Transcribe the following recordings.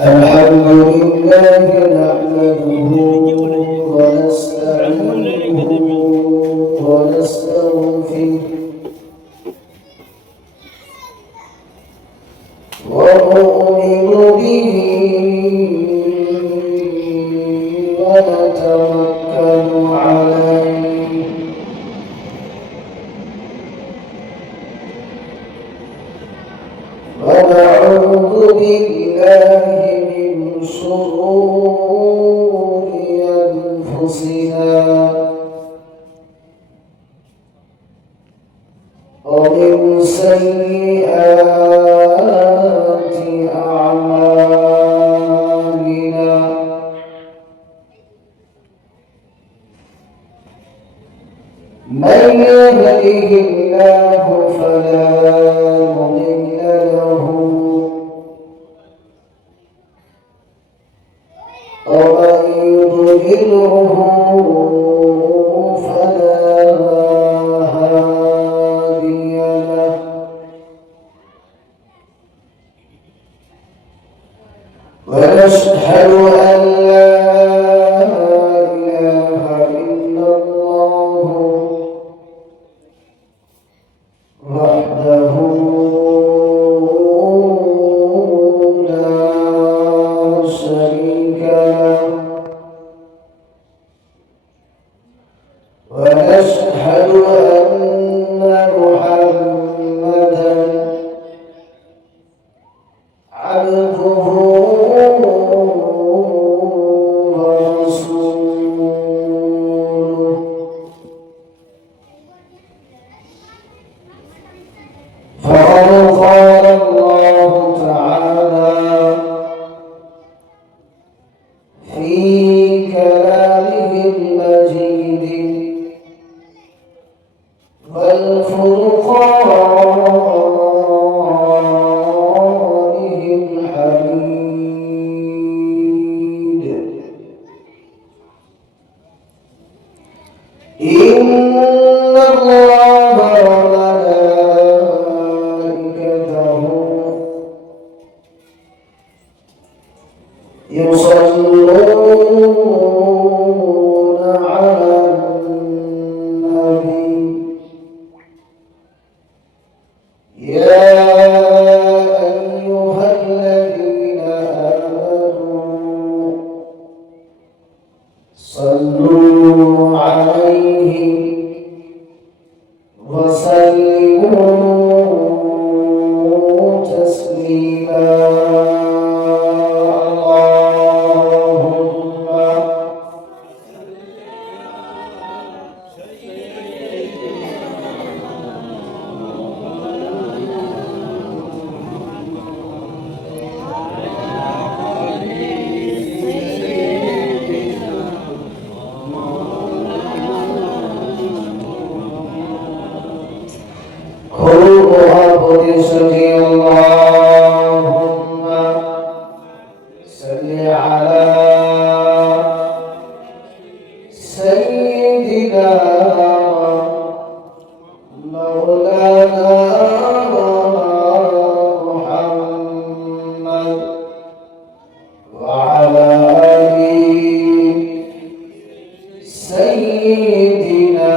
الحمد لله نحمده ونستعينه ونستغفره ونؤمن به ونتوكل عليه ونعوذ بالله من شرور أنفسنا ومن سيئات أعمالنا من يهده الله فلا مضل له ومن يضلله فلا هادي له ونشهد أن لا إله إلا الله وحده لا شريك له ونشهد أن محمدا عبده ورسوله فقد قال الله تعالى في كلامه المجيد والفرقانه الحميد إن الله وملائكته يصلون على النبي يا أيها الذين آمنوا صلوا عليه وسلموا تسليما اللهم كل عبد صلي اللهم صل على سيدنا مولانا محمد وعلى آل سيدنا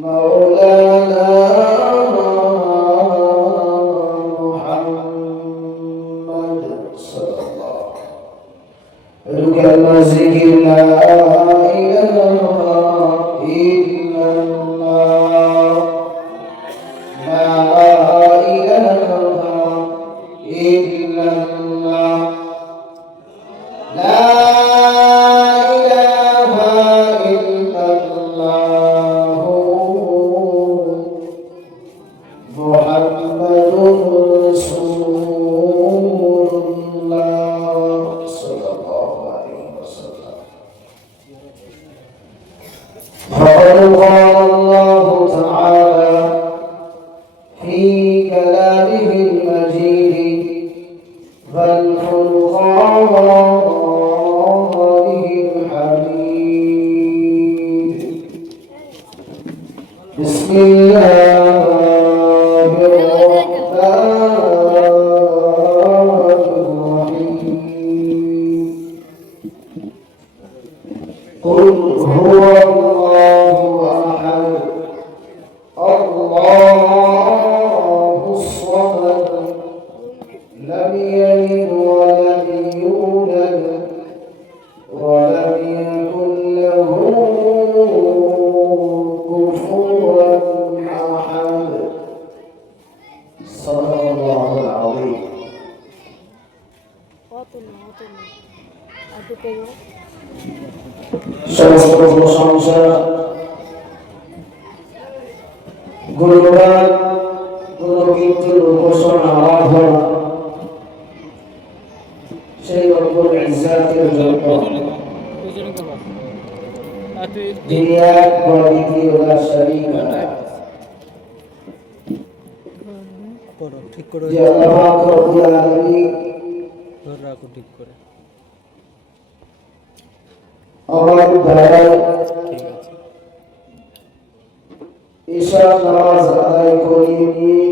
مولانا محمد صلى الله عليه وسلم لا إله إلا الله لا إله إلا الله لا إله إلا الله محمد رسول الله صلى الله عليه وسلم সমস্ত প্রশংসা গুণগান গুণকীর্তন উপাসনা আরাধনা সেই রব্বুল ইজ্জাতের জন্য যিনি এক দ্বিতীয় লা শারীকা লাহ। যে আল্লাহ পাক রব্বুল আলামিন আমার দ্বারা ঈশা নামাজ আদায় করিয়ে নিয়ে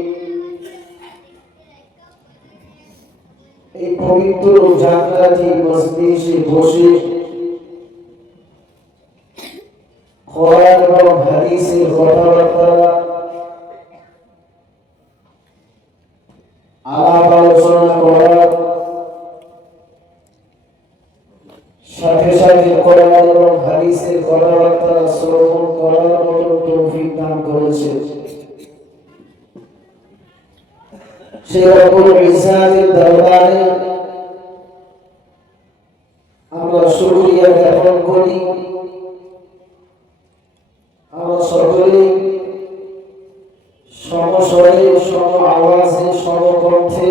এই পবিত্র জান্নাতি মজলিসে বসে কোরআন এবং হাদিসের কথাবার্তা আলাপ আলোচনা করার সাথে সাথে কোরআন এবং হাদিসের কথাবার্তা শ্রবণ করার মতো তৌফিক দান করেছে। সেই রব্বুল ইজ্জাতের দরবারে আমরা শুকরিয়া জ্ঞাপন করি। আমরা সকলে সমস্বরে সম আওয়াজে সমকণ্ঠে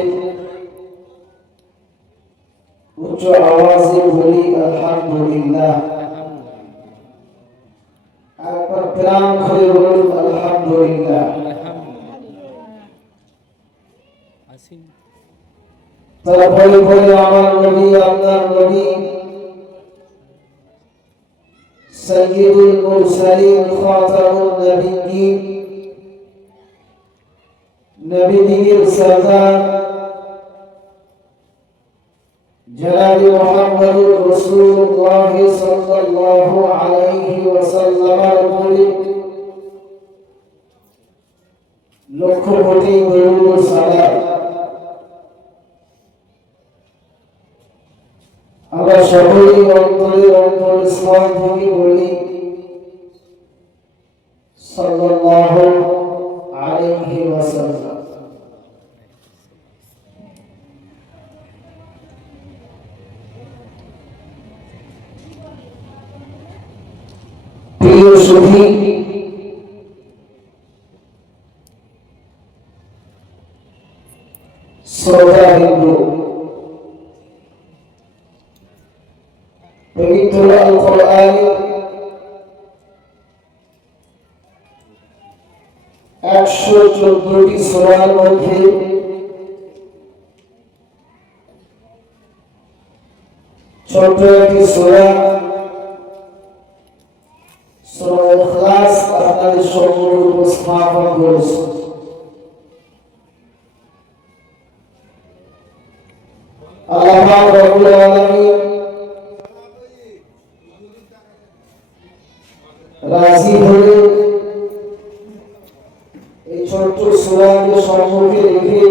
উচ্চ আওয়াজে বলি আলহামদুলিল্লাহ। একবার প্রাণ খুলে বলুন আলহামদুলিল্লাহ। তারপরে বলে আমার নবী আপনার নবী সাইয়্যিদুল মুরসালিন খাতামুন নবিয়্যিন নবীদের সরদার জনাব মুহাম্মদুর রাসূলুল্লাহ সাল্লাল্লাহু আলাইহি ওয়াসাল্লামের উপরে লক্ষ কোটি দরুদ ও সালাম। আমরা সকলেই অন্তরস্থল থেকে বলি সাল্লাল্লাহু আলাইহি ওয়াসাল্লাম। প্রিয় সুধী, শ্রোতা বিন্দু, পবিত্র আল কোরআন 114টি সূরার মধ্যে ছোট একটি সূরা সূরা ইখলাস আপনাদের সম্মুখে উপস্থাপন করেছি। আল্লাহ রাব্বুল আলামিন রাজি হয়ে এই ছোট্ট সূরাকে সম্মুখে রেখে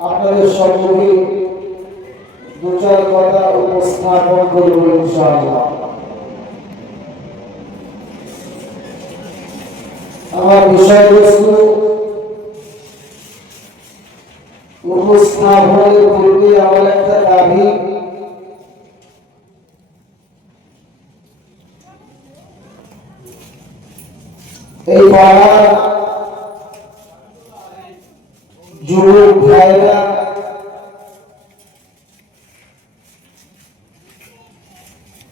আপনাদের সম্মুখে দু চার কথা উপস্থাপন করব ইনশাআল্লাহ। আমার বিষয়বস্তু উপস্থাপনের পূর্বে আমার একটা দাবি, এই পাড়ার যুবক ভাইরা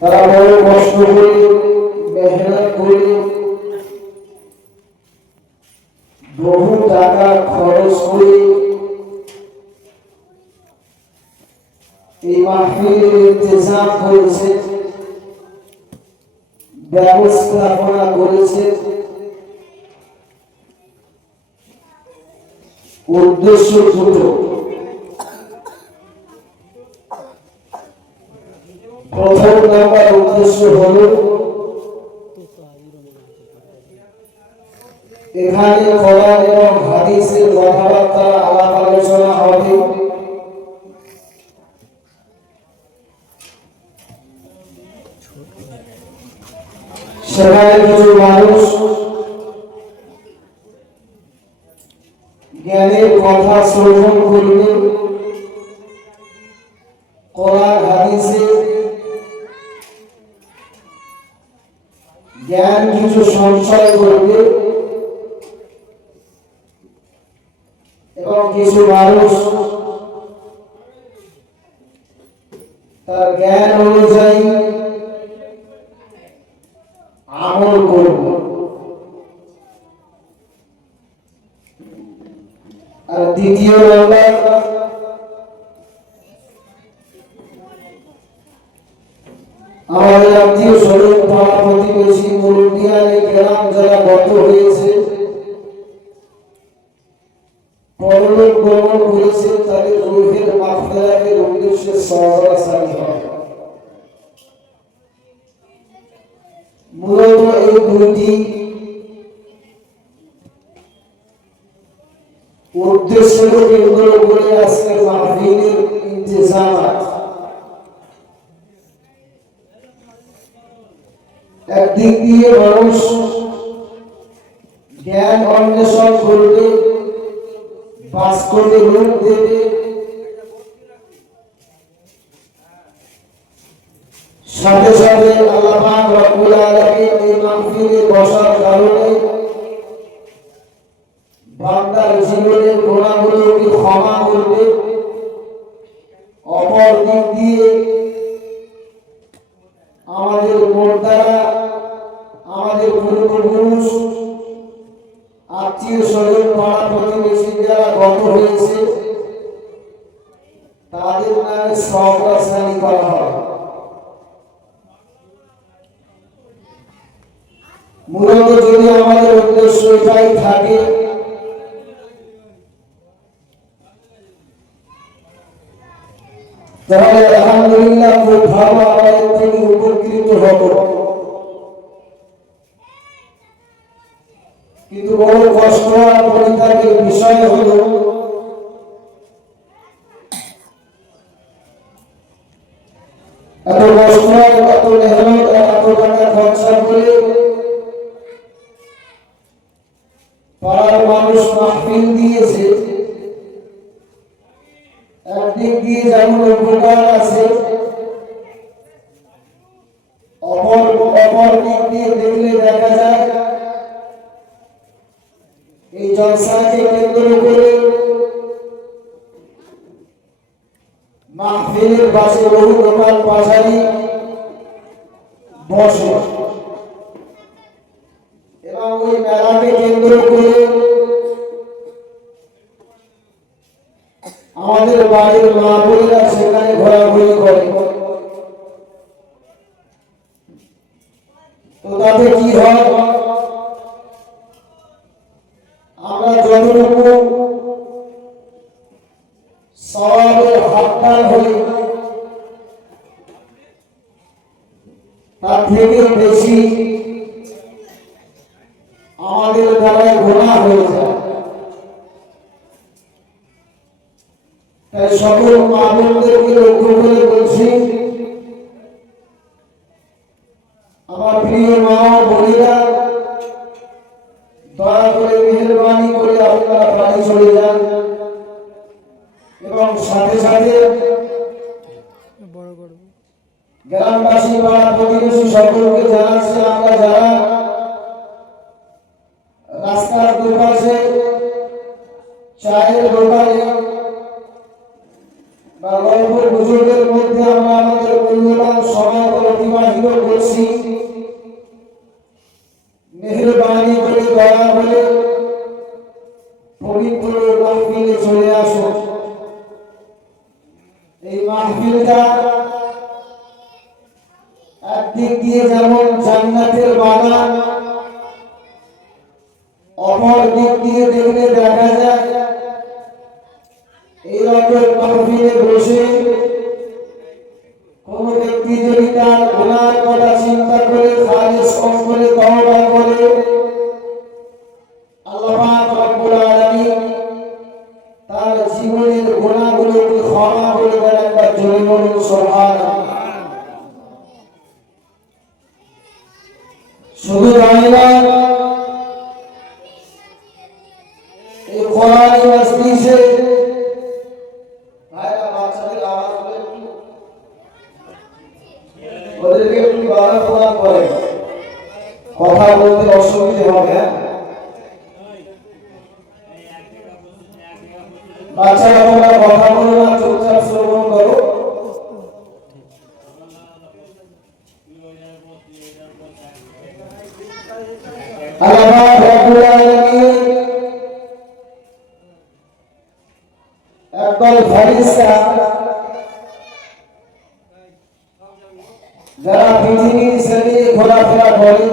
তারা বড় কষ্ট করে মেহনত করে বহু টাকা খরচ করে এই মাহফিলের ইন্তজাম করেছে, ব্যবস্থাপনা করেছে। উদ্দেশ্য দুটো। প্রথম নাম্বার উদ্দেশ্য হল এখানে কোরআন এবং হাদিসের কথাবার্তা আলাপ আলোচনা হবে। সেখানে কিছু মানুষ জ্ঞানের কথা শ্রবণ করবে, কোরআন হাদিসে জ্ঞান কিছু সঞ্চয় করবে এবং কিছু মানুষ তার জ্ঞান অনুযায়ী আমল করবে। আর দ্বিতীয় নাম্বার, আমাদের আত্মীয় স্বজন পাড়া প্রতিবেশী মুরব্বিয়ানে গ্রাম যারা গত হয়েছে, পরলোক গমন করেছে, তাদের রূহের মাগফিরাতের উদ্দেশ্যে সহবাসানি হয়। মূলত এই দুইটি উদ্দেশ্যকে কেন্দ্র করে আজকের মাহফিলের ইন্তজামাত। একদিক দিয়ে মানুষ জ্ঞান অন্বেষণ করবে, বাস্তবে রূপ দেবে, সাথে সাথে আল্লাহ পাক রব্বুল আলামিন এই মাহফিলে বসার কারণে বান্দার জীবনের গুনাহগুলোকে ক্ষমা করবে। অপর দিক দিয়ে আমাদের মুর্দারা, আমাদের পূর্বপুরুষ, আত্মীয় স্বজন পাড়া প্রতিবেশী যারা গত হয়েছে, তাদের নামে সহবাসানি করা হয়। মূলত যদি আমাদের উদ্দেশ্য এটাই থাকে, তাহলে আলহামদুলিল্লাহ খুব ভালো, আমরা এর থেকে উপকৃত হব। কিন্তু বড় কষ্ট আর পরিত্যাগের বিষয় হল এত কষ্ট, এত মেহনত, এত টাকা খরচা করে পাড়ার মানুষ মাহফিল দিয়েছে। একদিক দিয়ে যেমন উপকার আছে, অপর দিক দিয়ে দেখলে দেখা যায় এই জলসাকে কেন্দ্র করে মাহফিলের পাশে বহু দোকান পাশারি বসে এবং ওই মেলাকে কেন্দ্র করে আমাদের বাড়ির মা বোনেরা সেখানে ঘোরাঘুরি করে। তো তাতে কি হয়, আমরা যতটুকু সওয়াবের হকদার হই, তার থেকে বেশি আমাদের দ্বারা গুনাহ হয়ে যায়। তাই সকল মা বোনদেরকে লক্ষ্য করে বলছি, আমার প্রিয় মা বোনেরা, দয়া করে মেহেরবানি করে আপনারা বাড়ি চলে যান এবং সাথে সাথে গ্রামবাসী বা প্রতিবেশী সকলকে জানাচ্ছি, আমরা যারা রাস্তার দুপাশে চায়ের দোকানে বা গল্পের গুজবের মধ্যে আমরা আমাদের মূল্যবান সময় অতিবাহিত করছি, মেহেরবানি করে দয়া করে পবিত্র মাহফিলে চলে আসুন। এই মাহফিলটা একদিক দিয়ে যেমন জান্নাতের বাগান, অপর দিক দিয়ে দেখলে দেখা যায় এই রকম মাহফিলে বসে কোন ব্যক্তি যদি তার গুনাহের কথা চিন্তা করে খালিস অন্তরে তওবা করে, আল্লাহ পাক রব্বুল আলামিন তার জীবনের গুনাহগুলোকে ক্ষমা করে দেন। একবার জোরে বলুন সুবহানাল্লাহ। শুধু তাই নয়, এই কোরআনী মজলিসে ভাইরা বাচ্চাদের আওয়াজ করে কথা বলতে অসুবিধা হবে। হ্যাঁ, বাচ্চারা তোমরা কথা বলো না, চুপচাপ শ্রবণ করো। আল্লাহ রাব্বুল আলামিন একদল ফেরেশতা যারা পৃথিবীর জমিনে ঘোরাফেরা করে,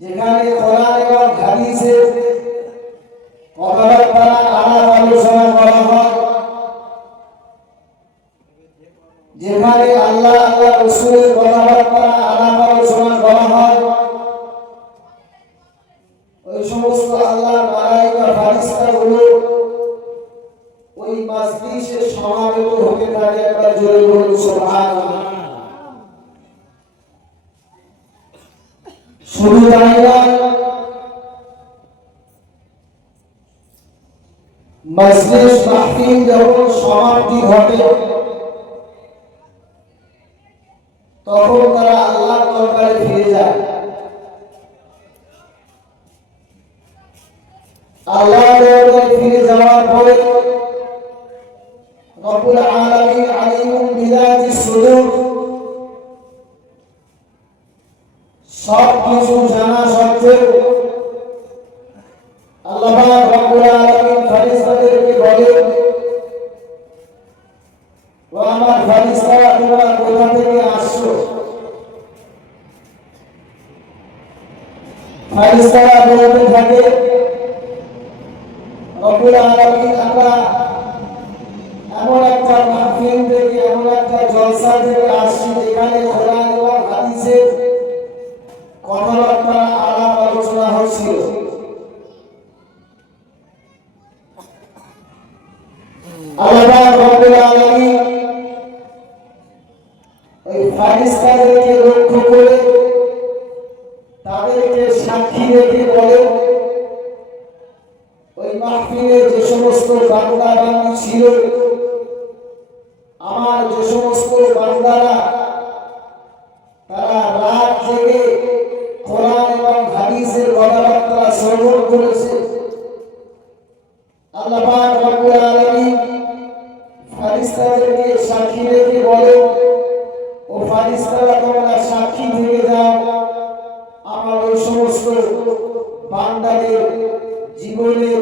যেখানে কোরআন এবং হাদিসের কথাবার্তা আলাপ আলোচনা করা হয়, যেখানে আল্লাহ আল্লাহ রাসূলের কথাবার্তা আলাপ আলোচনা করা হয়, ওই সমস্ত আল্লাহর মালায়েকা ফেরেশতাগুলো ওই মাজলিসে সমাবেত হতে থাকে। একবার জোরে বলুন সুবহানাল্লাহ। শুধু তাই না, মাজলিস মাহফিল যখন সমাপ্তি ঘটে তখন তারা আল্লাহর দরবারে ফিরে যায়। আল্লাহর দরবারে ফিরে যাওয়ার পরে রব্বুল আলামিন আলিমুন বিযাতিস সুদূর, সব কিছু জানা সত্ত্বেও আল্লাহ রব্বুল আলামিন ফেরেশতাদেরকে বলেন, ও আমার ফেরেশতারা, তোমরা কোথা থেকে আসছো? ফেরেশতারা বলতে থাকে, রব্বুল আলামিন আমরা এমন একটা মাহফিল থেকে, এমন একটা জলসা থেকে আসছি যেখানে কোরআন এবং হাদিসের কথাবার্তা আলাপ আলোচনা হচ্ছিল। আল্লাহ রাব্বুল আলামিন ওই ফেরেশতাদেরকে লক্ষ্য করে তাদেরকে সাক্ষী রেখে বলে, ওই মাহফিলে যে সমস্ত বান্দা বান্দী ছিল, আমার যে সমস্ত বান্দারা তারা রাত জেগে কোরআন এবং হাদিসের কথাবার্তা শ্রবণ করেছে, আল্লাহ পাক রব্বুল আলামিন ফেরেশতাদেরকে সাক্ষী রেখে বলে, ও ফেরেশতারা তোমরা সাক্ষী থেকে যাও, আমার ওই সমস্ত বান্দাদের জীবনের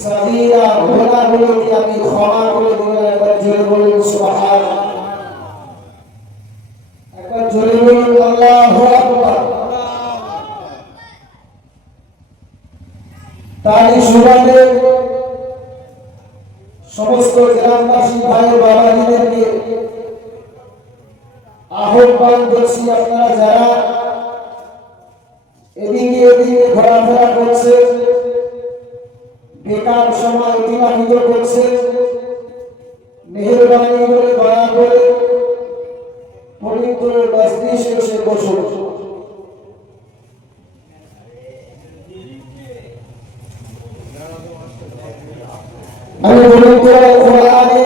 সাগীরা গুনাহগুলোকে আমি ক্ষমা করে দেব। একবার জোরে বলুন সুবহানাল্লাহ। একবার জোরে বলুন আল্লাহু আকবার। তাই সুবাদে সমস্ত গ্রামবাসী ভাই ও বাবাজিদেরকে আহ্বান করছি, আপনারা যারা এদিকে এদিকে ঘোরাফেরা করছে, বেকার সময় অতিবাহিত করছে, মেহেরবানি করে দয়া করে পবিত্র মজলিসে এসে বসুন। আমি পবিত্র কোরআনে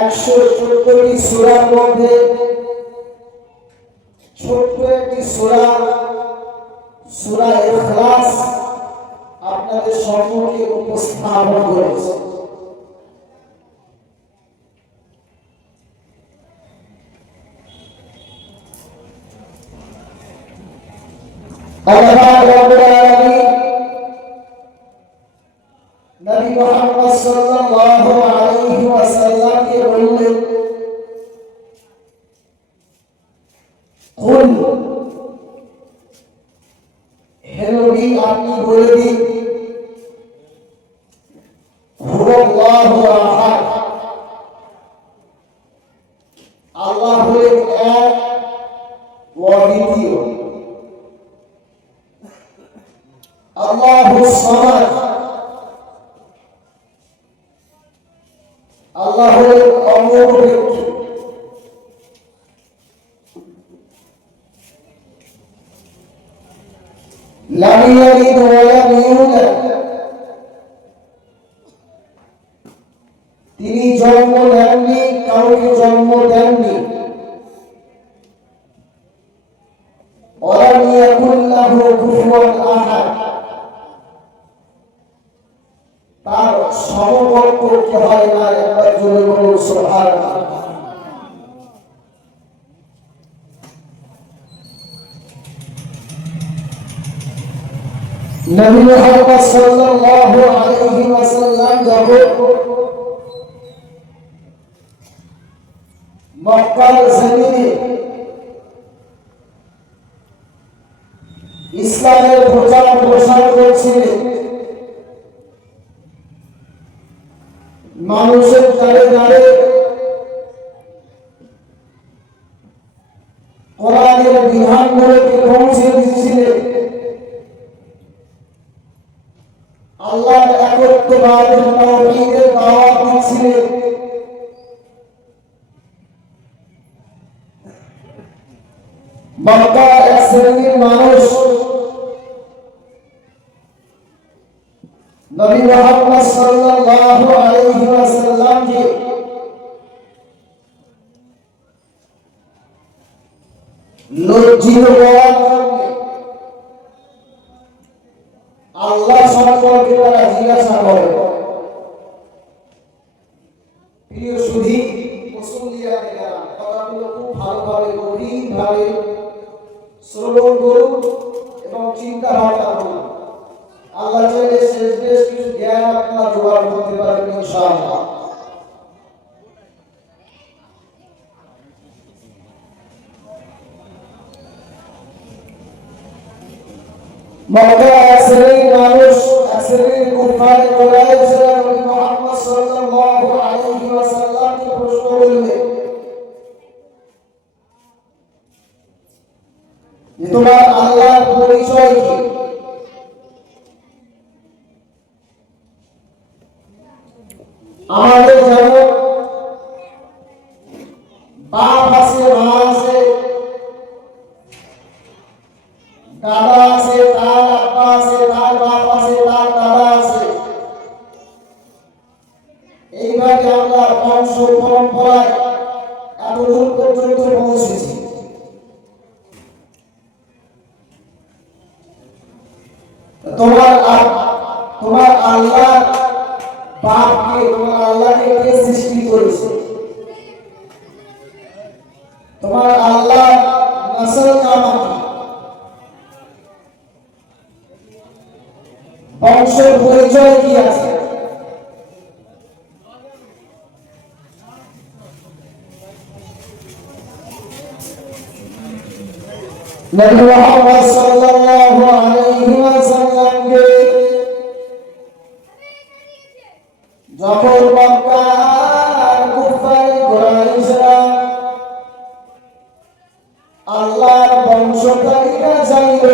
114টি সূরার মধ্যে ছোট্ট একটি সূরা, সূরা ইখলাস আপনাদের সম্মুখে উপস্থাপন করেছে। আল্লাহ রাব্বুল আলামিন নবী মুহাম্মদ সাল্লাল্লাহু আলাইহি ওয়াসাল্লামকে বললেন, কুল, হে নবী আপনি বলে দিন, হুয়াল্লাহু আহাদ, আল্লাহ হলেন এক ও অদ্বিতীয়। আল্লাহুস সামাদ, আল্লাহ হলেন অমুখাপেক্ষী। লাম ইয়ালিদ ওয়া লাম ইউলাদ, তিনি জন্ম দেননি, কাউকে জন্ম দেননি। তার সমকক্ষ কে হয় না। একবার জোরে বলুন সুবহানাল্লাহ। নবী মুহাম্মদ সাল্লাল্লাহু আলাইহি ওয়াসাল্লাম যখন মক্কার জমিনে ইসলামের প্রচার প্রসার করছিলেন, মানুষের দ্বারে দ্বারে কোরআনের বিধানগুলোকে পৌঁছে দিচ্ছিলেন, আল্লাহর একত্ববাদের তাওহীদের দাওয়াত দিচ্ছিলেন। মক্কার এক শ্রেণীর মানুষ নবী মুহাম্মদ সাল্লাল্লাহু আলাইহি ওয়াসাল্লামকে লজ্জিত করার কারণে আল্লাহ সম্পর্কে তারা জিজ্ঞাসা করে। প্রিয় সুধী মুসলিয়ানে যারা কথাগুলো খুব ভালোভাবে গভীরভাবে শ্রবণ করুন এবং চিন্তা ভাবনা করুন। আল্লাহ চাইলে শেষ বেশ কিছু জ্ঞান আপনারা জোগাড় করতে পারবেন ইনশাআল্লাহ। মক্কার শ্রেণীর মানুষ, শ্রেণীর কুফারে কুরাইশ নবী মুহাম্মদ সাল্লাল্লাহু আলাইহি ওয়াসাল্লামকে প্রশ্ন করলেন যে তোমার আল্লাহর পরিচয় কি? আমাদের যেমন বাপ আছে, মা আছে, দাদা আছে, তার আব্বা আছে, তার বাপ আছে, তার দাদা আছে, এইভাবে আমরা বংশ পরম্পরায় এতদূর পর্যন্ত পৌঁছেছি। তোমার আল্লাহ বাপকে, তোমার আল্লাহকে কে সৃষ্টি করেছে? তোমার আল্লাহ নসল কামা কি? বংশের পরিচয় কি আছে? নবী মুহাম্মদ সাল্লাল্লাহু আলাইহি ওয়াসাল্লামকে যখন মক্কার কুফারে কুরাইশরা আল্লাহর বংশধারীরা চাইল,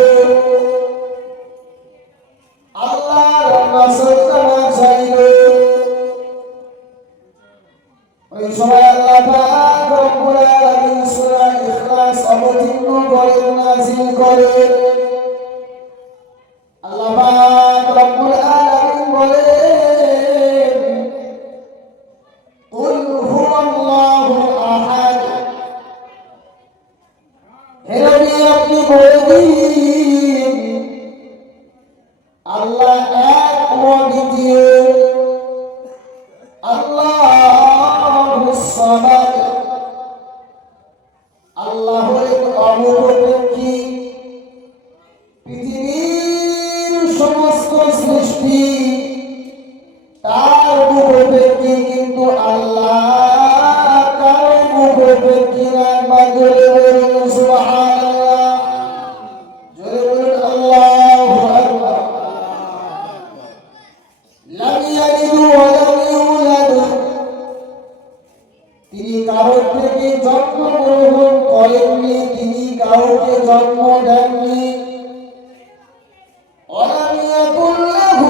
আল্লাহর নসলরা চাইল, ওই সময় আল্লাহ পাক রব্বুল আলামিন সূরা ইখলাস অবতীর্ণ করে নাযিল করে। আল্লাহ পাক রব্বুল আলামিন বলে, কুল হুয়াল্লাহু আহাদ, হে নবী আপনি বলে দিন আল্লাহ এক ও দ্বিতীয়, আল্লাহুস সামাদ, আল্লাহ হলেন অমুখাপেক্ষী, পৃথিবীর সমস্ত সৃষ্টি তার মুখাপেক্ষী, কিন্তু আল্লাহ কারো মুখাপেক্ষী না। জোরে বলুন সুবহানাল্লাহ, জোরে বলুন আল্লাহু আকবার। লাম ইয়ালিদ ওয়া লাম ইউলাদ, তিনি কারোর থেকে জন্ম গ্রহণ করেননি, তিনি কাউকে জন্ম দেননি। ওয়ালাম ইয়াকুল লাহু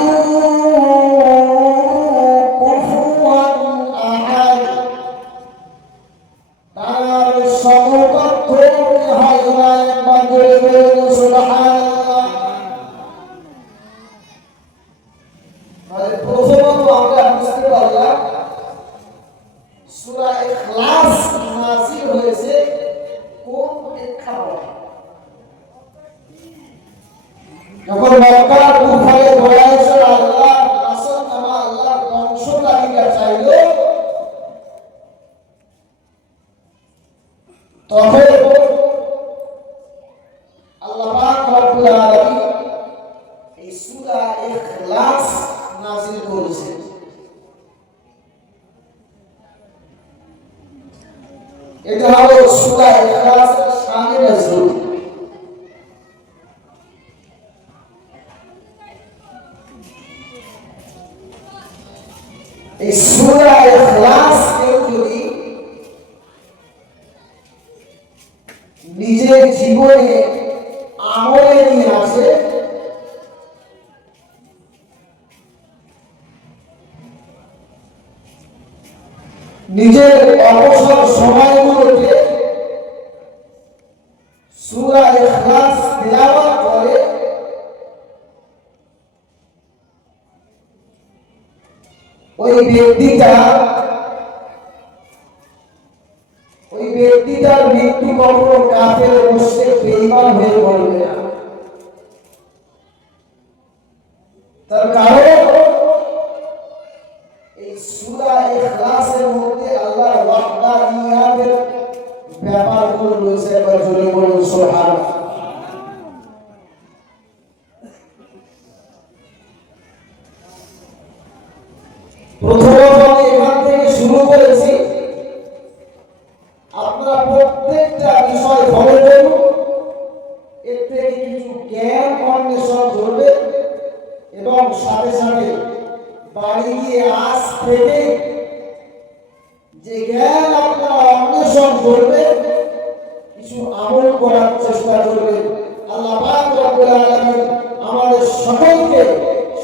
কুফুয়ান আহাদ, তার সমকক্ষ হয় না। একবার জোরে বলুন সুবহানাল্লাহ। তাহলে প্রথমত আমরা বুঝতে পারলাম সূরা ইখলাস নাযিল হয়েছে কোন প্রেক্ষাপটে? যখন মক্কার কুফারে কুরাইশরা আল্লাহর নসল নামা ইখলাস নাযিল করেছেন। এটা হলো সূরা ইখলাসের শানে নজুল। এই সূরা ইখলাস কেউ যদি নিজের জীবনে আমলে নিয়ে আসে, নিজের অবসর সময়গুলোতে সূরা ইখলাস তিলাওয়াত করে, ওই ব্যক্তিটার মৃত্যু কখনো কাফের মুশরিক বেঈমান হয়ে পড়বে না। তার কারণ এই সূরা ইখলাসের মধ্যে আল্লাহর ওয়াহদানিয়াতের ব্যাপারগুলো রয়েছে। একবার জোরে বলুন সুবহানাল্লাহ। প্রথমত আমি এখান থেকে শুরু করেছি, আপনারা প্রত্যেকটা বিষয় ফলো করুন, এর থেকে কিছু জ্ঞান অন্বেষণ করবে এবং সাথে সাথে বাড়ি গিয়ে আজ থেকে যে জ্ঞান আপনারা অন্বেষণ করবে কিছু আমল করার চেষ্টা করবে। আল্লাহ পাক রব্বুল আলামিন আমাদের সকলকে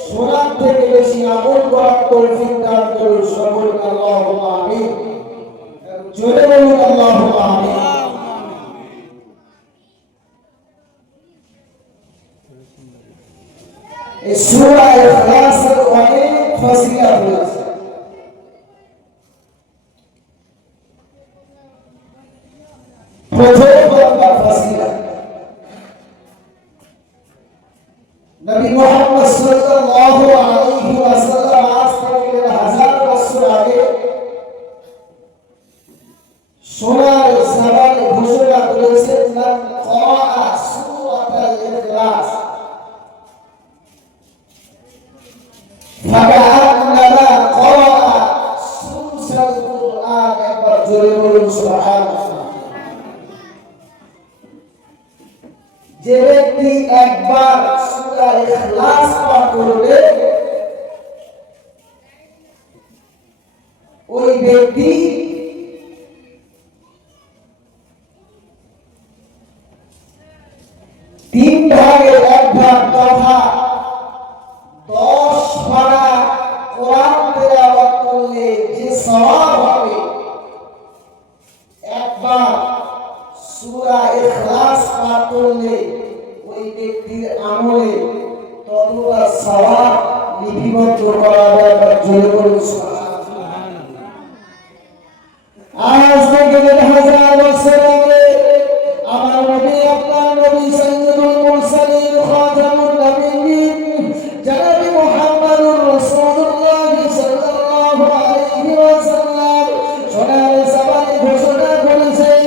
শোনার থেকে বেশি আমল করার তৌফিক দান করুন। সকলকে আল্লাহুম্মা আমিন। জোরে বলুন আল্লাহুম্মা আমিন। এই সূরা ইখলাসের অনেক ফজিলত রয়েছে। প্রথম নম্বর ফজিলত, নবী মুহাম্মদ সাল্লাল্লাহু আলাইহি ওয়াসাল্লাম আজ থেকে 1000 বছর আগে সোনার জবানে ঘোষণা করেছেন, মান ক্বারা সূরাতাল ইখলাস ফাকান্নামা ক্বারা সুলুসাল কুরআন। একবার জোরে বলুন সুবহানাল্লাহ। যে ব্যক্তি একবার সূরা ইখলাস পাঠ করবে ওই ব্যক্তি তিন ভাগের এক ভাগ তথা 10 পারা কোরআন তেলাওয়াত করলে যে সওয়াব হবে, একবার সূরা ইখলাস পাঠ করলে ওই ব্যক্তির আমলে ততটা সওয়াব লিপিবদ্ধ করা হবে। জোরে বলুন সুবহানাল্লাহ। আজ থেকে 1000 বছর আগে আমার নবী, আপনার নবী সাইয়্যিদুল মুরসালিন খাতামুন নবিয়্যিন জনাব মুহাম্মদুর রাসূলুল্লাহ সাল্লাল্লাহু আলাইহি ওয়াসাল্লাম সোনার জবানে ঘোষণা করেছেন,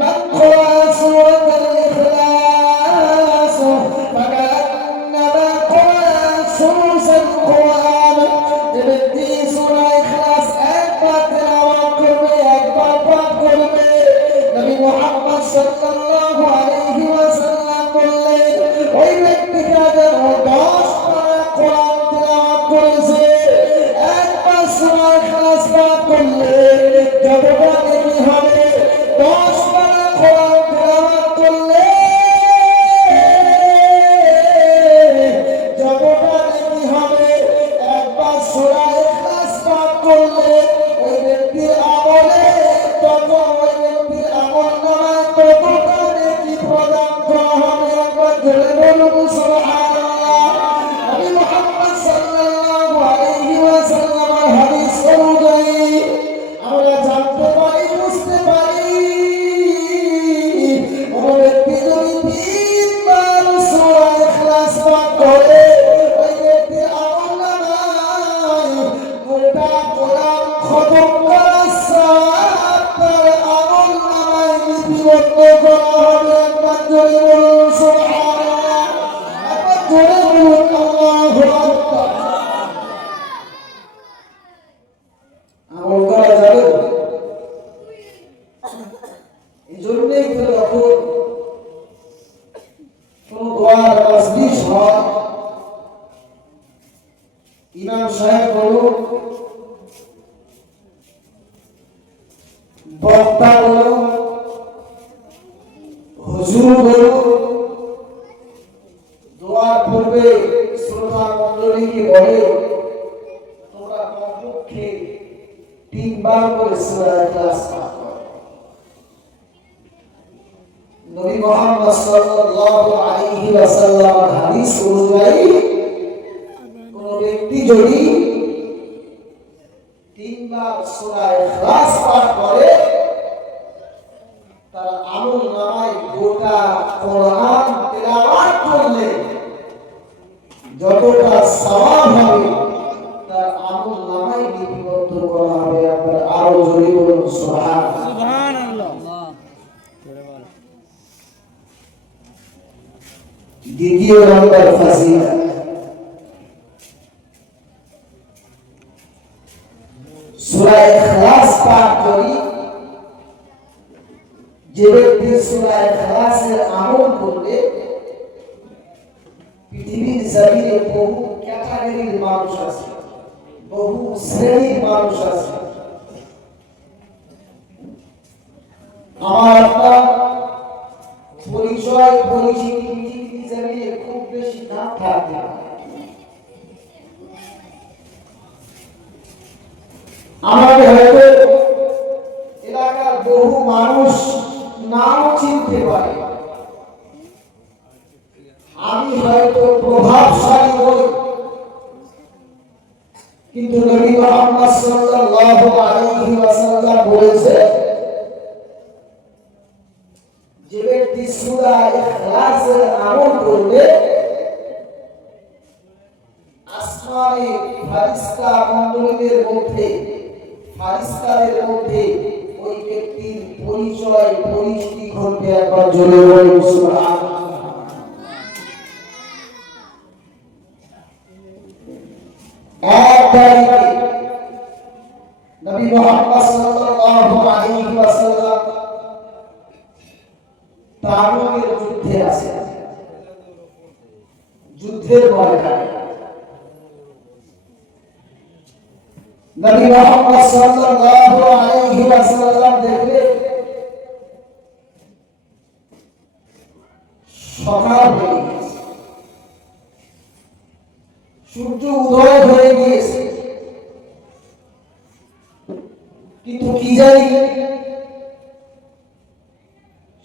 মান ক্বারা সূরাতাল ইখলাস ফাকান্নামা ক্বারা সুলুসাল কুরআন। যে ব্যক্তি সূরা ইখলাস একবার তেলাওয়াত করবে, একবার পাঠ করবে, নবী মুহাম্মদ সাল্লাল্লাহু আলাইহি ওয়াসাল্লাম বললেন ওই ব্যক্তিটা যেন 10 পারা কোরআন তেলাওয়াত করেছে। একবার সূরা ইখলাস পাঠ করলে যতটা নেকি হবে, 10 পারা কোরআন তেলাওয়াত করলে যতটা নেকি হবে, একবার সূরা ইখলাস পাঠ করলে ওই ব্যক্তির আমলে তত, ওই ব্যক্তির আমলনামায় ততটা নেকি প্রদান করা হবে। একবার জোরে বলুন সুবহানাল্লাহ। নবী মুহাম্মদ সাল্লাল্লাহু আলাইহি ওয়াসাল্লামের হাদিস অনুযায়ী আমরা জানতে পারি, বুঝতে পারি ইমাম সাহেব বলুন, বক্তা বলুন, হুজুর বলুন, দোয়ার পূর্বে শ্রোতা মণ্ডলীকে বলে তোমরা কমপক্ষে 3 বার করে সূরা ইখলাস পাঠ করো। নবী মুহাম্মদ সাল্লাল্লাহু আলাইহি ওয়াসাল্লামের হাদিস অনুযায়ী কোন ব্যক্তি যদি 3 বার সূরা ইখলাস পাঠ করে তার আমলনামায় গোটা কোরআন তেলাওয়াত করলে যতটা সওয়াব হবে তার আমলনামায় লিপিবদ্ধ করা হবে। আপনারা আরো জোরে বলুন সুবহানাল্লাহ। দ্বিতীয় নম্বর ফজিলত, সূরা ইখলাস পাঠ করি যে ব্যক্তি সূরা ইখলাসের আমল করবে পৃথিবীর জমিনে বহু ক্যাটাগরির মানুষ আছে, বহু শ্রেণীর মানুষ আছে। আমার আপনার পরিচয় পরিচিতি পৃথিবীর জমিনে খুব বেশি না থাকে, আমাদের হয়তো এলাকার বহু মানুষ নাম চিনতে পারে, আমি হয়তো প্রভাবশালী হই, কিন্তু নবী মুহাম্মদ সাল্লাল্লাহু আলাইহি ওয়াসাল্লাম বলেছে যে ব্যক্তি সূরা ইখলাসের আমল করবে আসমানে ফেরেশতা মণ্ডলীদের মধ্যে ফারিস্তাদের মধ্যে ওই ব্যক্তির পরিচয় পরিচিতি ঘটবে। একবার জোরে বলুন সুবহানাল্লাহ। এক তারিখে নবী মুহাম্মদ সাল্লাল্লাহু আলাইহি ওয়াসাল্লাম তাবুকের যুদ্ধে আছে, যুদ্ধের ময়দানে নবী মুহাম্মদ সাল্লাল্লাহু আলাইহি ওয়াসাল্লাম দেখলেন সকাল হয়ে গেছে, সূর্য উদয় হয়ে গিয়েছে, কিন্তু কি জানি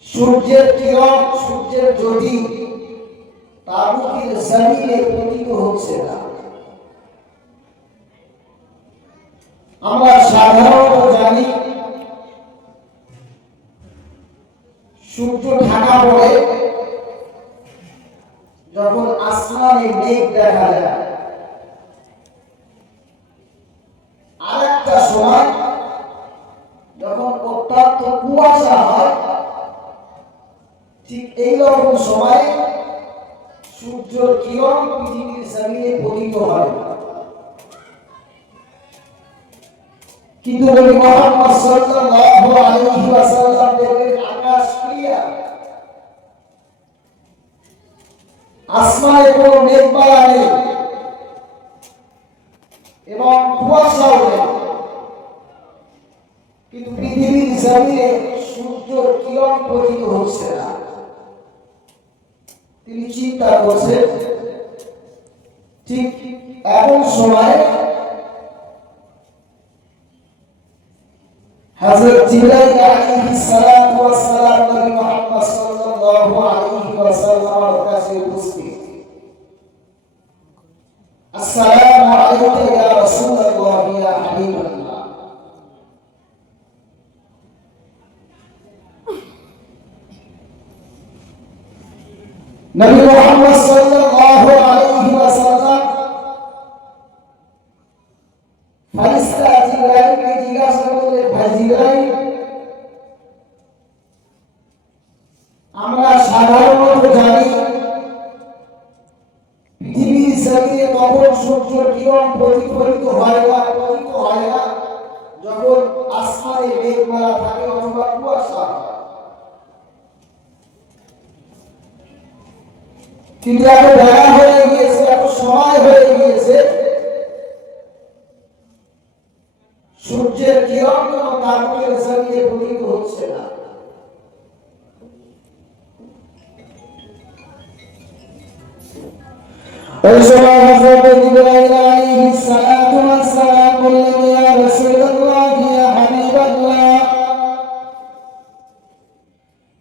সূর্যের কিরণ সূর্যের জ্যোতি তাবুকের জমিনে পতিত হচ্ছে না। আমরা সাধারণত জানি সূর্য ঢাকা পড়ে যখন আসমানে মেঘ দেখা যায়, আরেকটা সময় যখন অত্যন্ত কুয়াশা হয়, ঠিক এই রকম সময় সূর্যের কিরণ পৃথিবীর জমিনে পতিত হয়। কিন্তু নবী মুহাম্মদ সাল্লাল্লাহু আলাইহি ওয়াসাল্লাম দেখলেন আকাশ ক্লিয়ার, আসমানে কোনো মেঘমালা নেই এবং কুয়াশাও নেই, কিন্তু পৃথিবীর জমিনে সূর্যের কিরণ পতিত হচ্ছে না। তিনি চিন্তা করছেন ঠিক এমন সময় হযরত জিবরাইল আলাইহিস সালাতু ওয়াস সালাম নবী মুহাম্মদ সাল্লাল্লাহু আলাইহি ওয়াসাল্লামের কাছে উপস্থিত। আসসালামু আলাইকা ইয়া রাসূলুল্লাহ ইয়া হাবিবাল্লাহ। নবী মুহাম্মদ সাল্লাল্লাহু আলাইহি ওয়াসাল্লাম ফেরেশতা জিবরাইলকে জিজ্ঞাসা করলেন, ভাই জিবরাইল, আমরা সাধারণত জানি পৃথিবীর জমিনে তখন সূর্যের কিরণ প্রতিফলিত হয় না যখন আসমানে মেঘমালা থাকে অথবা কুয়াশা। কিন্তু এত বেলা হয়ে গিয়েছে, এত সময় হয়ে গিয়েছে, ওই সময় হযরত জিবরাইল আলাইহিস সালাতু ওয়াস সালাম বললেন, ইয়া রাসূলুল্লাহ, ইয়া হাবিবাল্লাহ,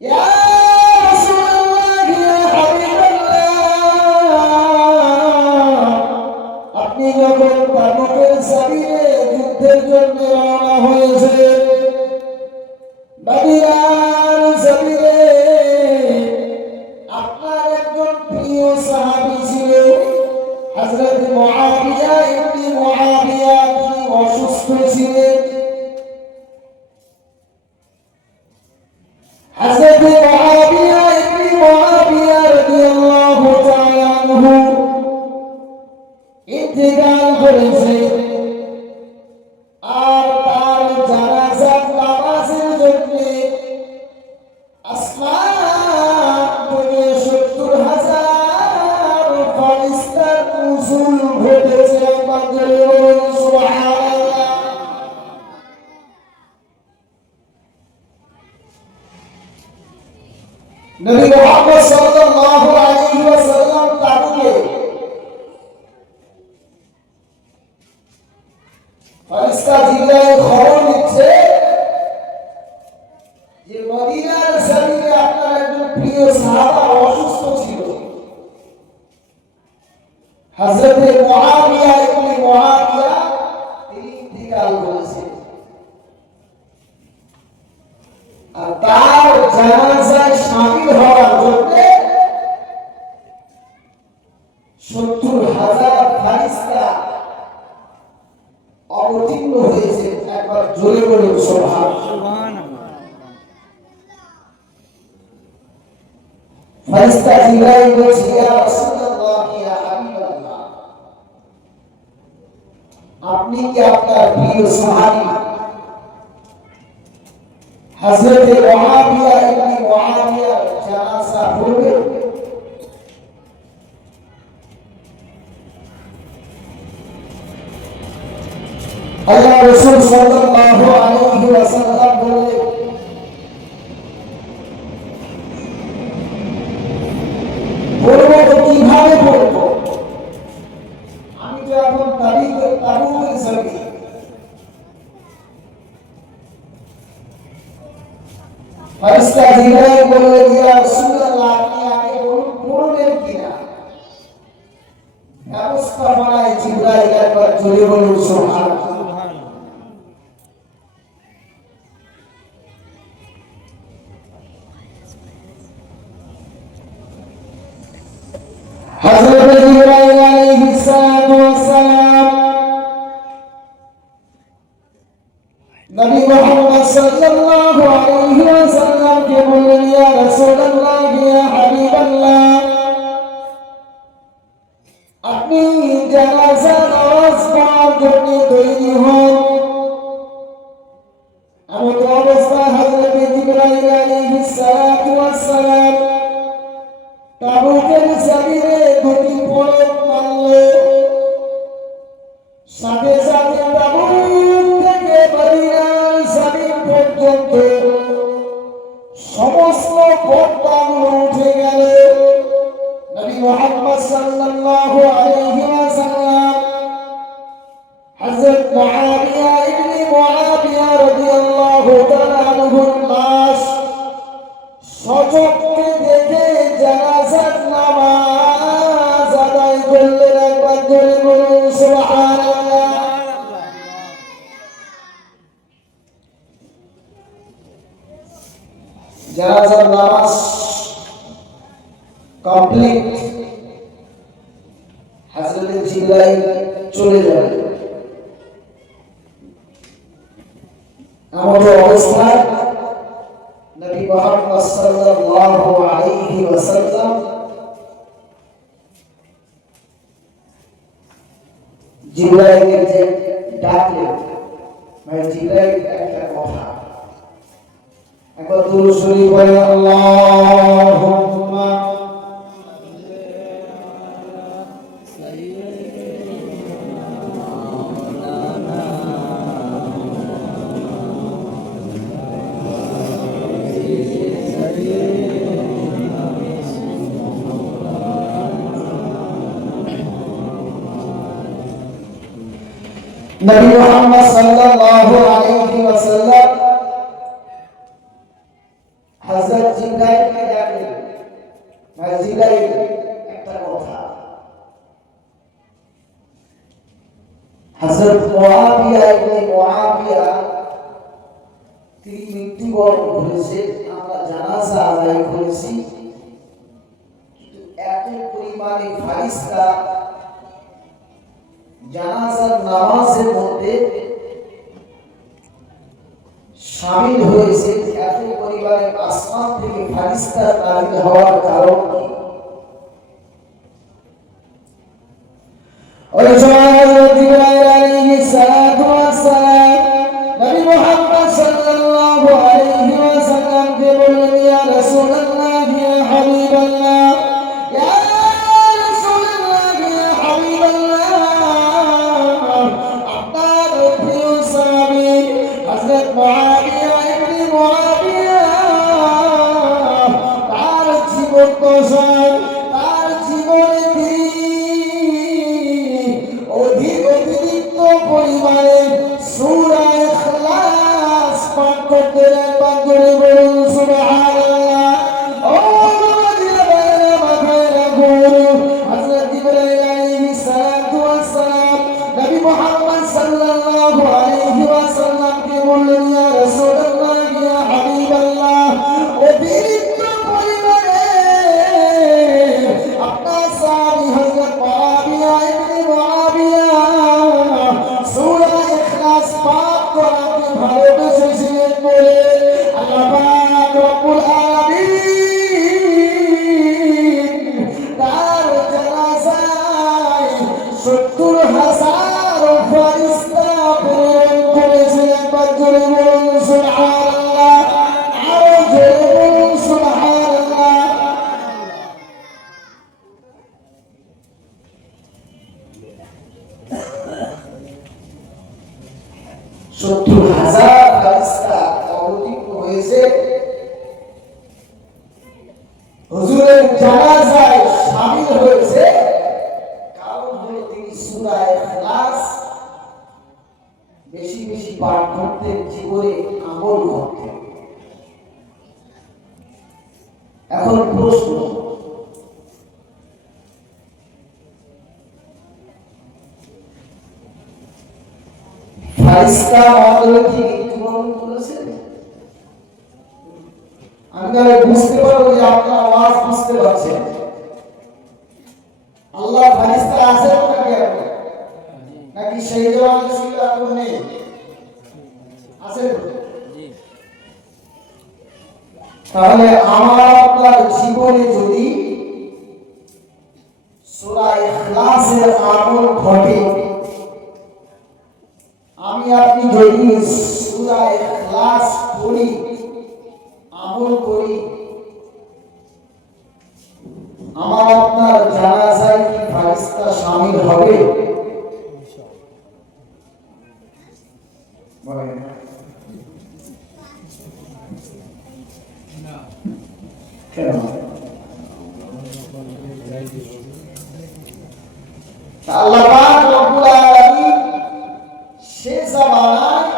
ইয়া রাসূলুল্লাহ, ইয়া হাবিবাল্লাহ, আপনি যখন তাবুকের সাবিলে যুদ্ধের জন্য রওনা হয়েছেন, মদিনার সাবিলে আপনার একজন প্রিয় সাহাবী ছিল হযরত মুআবিয়া ইবনে মুআবিয়া, তিনি অসুস্থ ছিলেন। হযরত মুআবিয়া ইবনে মুআবিয়া রাদিয়াল্লাহু তাআলা আনহু ইন্তেকাল করেছেন, আর তার জানাজার নামাজের জন্য আসমান থেকে 70,000 ফেরেশতার নুজুল ঘটেছে। আমাদের সুবহানাল্লাহ। নবী মুহাম্মদ সাল্লাল্লাহু আলাইহি ওয়াসাল্লাম তাবুকে ফেরেশতা জিবরাইল খবর দিচ্ছে যে মদিনার জমিনে আপনার একজন প্রিয় সাহাবা অসুস্থ ছিল, হযরত মুআবিয়া ইবনে মুআবিয়া, তিনি ইন্তেকাল করেছেন, আর তার জানাজায় শামিল হওয়ার জন্য 70,000 ফেরেশতা অবতীর্ণ হয়েছে। একবার জোরে বলুন সুবহানাল্লাহ। ফেরেশতা জিবরাইল বলছে, ইয়া রাসূলুল্লাহ, ইয়া হাবিবাল্লাহ, আপনি কি আপনার প্রিয় সাহাবী হযরত মুআবিয়া ইবনে মুআবিয়ার জানাজা পড়বেন? আল্লাহ রাসূল সাল্লাল্লাহু আলাইহি ওয়াসাল্লাম বললেন, পড়ব তো কিভাবে পড়ব? আমি তো এখন তাবুকের জমি। ফেরেশতা জিবরাইল বললেন, ইয়া রাসূলুল্লাহ, আপনি আগে বলুন পড়বেন কিনা। ব্যবস্থাপনায় জিবরাইল, একবার জোরে বলুন সুবহানাল্লাহ। হযরত জিবরাইল আলাইহিস সালাতু ওয়াস সালাম নবী মুহাম্মদ সাল্লাল্লাহু আলাইহি ওয়াসাল্লাম কে বললেন, ইয়া রাসূলুল্লাহ, ইয়া হাবিবাল্লাহ, আপনি জানাজা নামাজ পড়ার জন্য তৈরি হন। এমন অবস্থায় হযরত জিবরাইল আলাইহিস সালাতু ওয়াস সালাম তাবুকের জমিনে দুটি পলক মারল, সাথে সাথে তাবুক থেকে মদিনার জমিন পর্যন্ত সমস্ত পর্দাগুলো উঠে গেল। নবী মুহাম্মদ সাল্লাল্লাহু আলাইহি ওয়াসাল্লাম হযরত মুআবিয়া ইবনে মুআবিয়া রাদিয়াল্লাহু তাআলা আনহুর লাশ সচক্ষে দেখে জানাজার নামাজ আদায় করলেন। একবার জোরে বলুন সুবহানাল্লাহ। জানাজার নামাজ কমপ্লিট, হযরত জিবরাইল চলে যাবেন। এমন অবস্থায় নবী মুহাম্মদ সাল্লাল্লাহু আলাইহি ওয়াসাল্লাম জিবরাইলকে ডাকলেন। মানে জিবরাইল একটা কথা, একবার দুরূদ শরীফ পড়ে, আল্লাহুম্মা নবী মুহাম্মদ সাল্লাল্লাহু আলাইহি ওয়াসাল্লাম হযরত জিবরাইলকে ডাকলেন, ভাই জিবরাইল একটা কথা। হযরত মুআবিয়া ইবনে মুআবিয়া তিনি মৃত্যুবরণ করেছে, আমরা জানাজা আদায় করেছি, কিন্তু এত পরিমাণে ফারিস্তা জানাজার নামাজের মধ্যে শামিল হয়েছে, এত পরিমাণে আসমান থেকে ফারিস্তা নাযিল হওয়ার কারণ কি? ওই সময় জিবরাইল আলাইহিস সালাতু ওয়াস সালাম নবী মুহাম্মদ সাল্লাল্লাহু আলাইহি ওয়াসাল্লামকে বললেন, ইয়া রাসূলুল্লাহ, ইয়া হাবিবাল্লাহ, ইয়া রাসূলুল্লাহ, ইয়া হাবিবাল্লাহ, আপনার প্রিয় সাহাবী হযরত মুআবিয়া ইবনে মুআবিয়া তার জীবন দশায়, তার জীবনে অতিরিক্ত পরিমাণে সূরা ইখলাস পাঠ করতে লাগলেন। বলুন সুবহানাল্লাহ। ও মুমিনা ভাইরা, মাথায় রাখুন, হযরত জিবরাইল আলাইহিস সালাতু ওয়াস সালাম নবী মুহাম্মদ সাল্লাল্লাহু আলাইহি ওয়াসাল্লামকে বললেন, ইয়া রাসূলুল্লাহ, ইয়া হাবিবাল্লাহ, অতিরিক্ত পরিমাণে আপনার সাহাবী হযরত মুআবিয়া ইবনে মুআবিয়া সূরা ইখলাস পাঠ করাকে ভালোবেসেছিলেন বলে আল্লাহ পাক রব্বুল আলামিন তার জানাজায় ৭০,০০০ ফারিস্তা প্রেরণ করেছিলেন। বলুন সুবহানাল্লাহ, আরো জোরে বলুন সুবহানাল্লাহ। ৭০,০০০ ফারিস্তা অবতীর্ণ হয়েছে হুজুরের জানাজায় শামিল হয়েছে, কারণ হলো তিনি সূরা ইখলাস বেশি বেশি পাঠ করতেন, জীবনে আমল করতেন। এখন প্রশ্ন, ফারিস্তা মণ্ডলী কি মৃত্যুবরণ করেছে? আমি তাহলে বুঝতে পারবো যে আপনার আওয়াজ বুঝতে পারছেন। আল্লাহ ফারিস্তা আছেন নাকি এখন? নাকি সেই জবানে ছিল এখন নেই? আছেন? তাহলে আমার আপনার জীবনে যদি সূরা ইখলাসের আমল ঘটে, আমি আপনি যদি সূরা ইখলাস পড়ি, আমল করি, আমার আপনার জানাজায় কি ফারিস্তা শামিল হবে? কেন? আল্লাহ পাক রব্বুল আলামিন শেষ জামানায়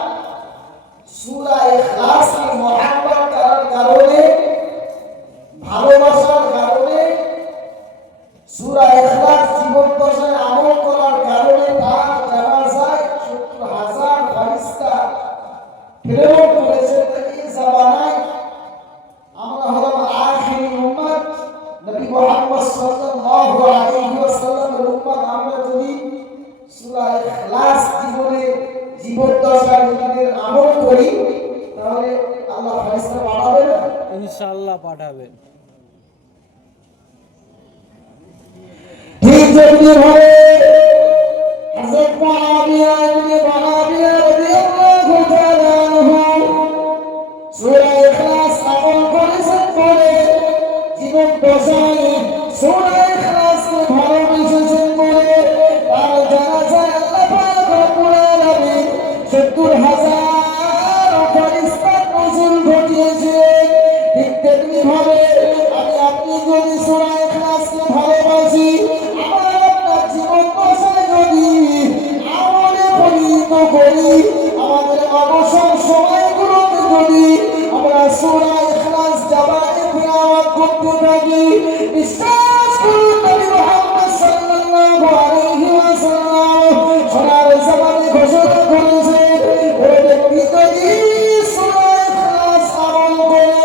সূরা ইখলাসকে মহব্বত করার কারণে, ভালোবাসার কারণে, সূরা ইখলাস জীবন দশায় আমল করার কারণে তার জানাজায় ৭০,০০০ ফারিস্তা প্রেরণ করেছেন। এই জামানায় আমরা হলাম আখির উম্মত, নবী মুহাম্মদ সাল্লাল্লাহু আলাইহি ওয়াসাল্লামের উম্মত। আমরা যদি সূরা ইখলাস জীবন দশায় নিজেদের আমল করি, তাহলে আল্লাহ ফারিস্তা পাঠাবেন, ইনশাআল্লাহ পাঠাবেন। ঠিক যেমনি ভাবে হযরত মুআবিয়া ইবনে মুআবিয়া রাদিয়াল্লাহু তাআলা আনহু সূরা ইখলাস আমল করেছেন বলে, জীবন দশায় সূরা ইখলাসকে ভালোবেসেছেন বলে তার জানাজায় আল্লাহ পাক রব্বুল আলামিন ৭০,০০০ ফারিস্তা নজুল ঘটিয়েছেন। ঠিক তেমনি ভাবে আমি আপনি যদি সূরা ইখলাসকে ভালোবাসি, আমার আপনার জীবন দশায় যদি আমলে করতে থাকি। বিশ্বাস করুন নবী মুহাম্মদ সাল্লাল্লাহু আলাইহি ওয়াসাল্লাম সোনার জবানে ঘোষণা করেছেন, ওই ব্যক্তি যদি সূরা ইখলাস আমল করে,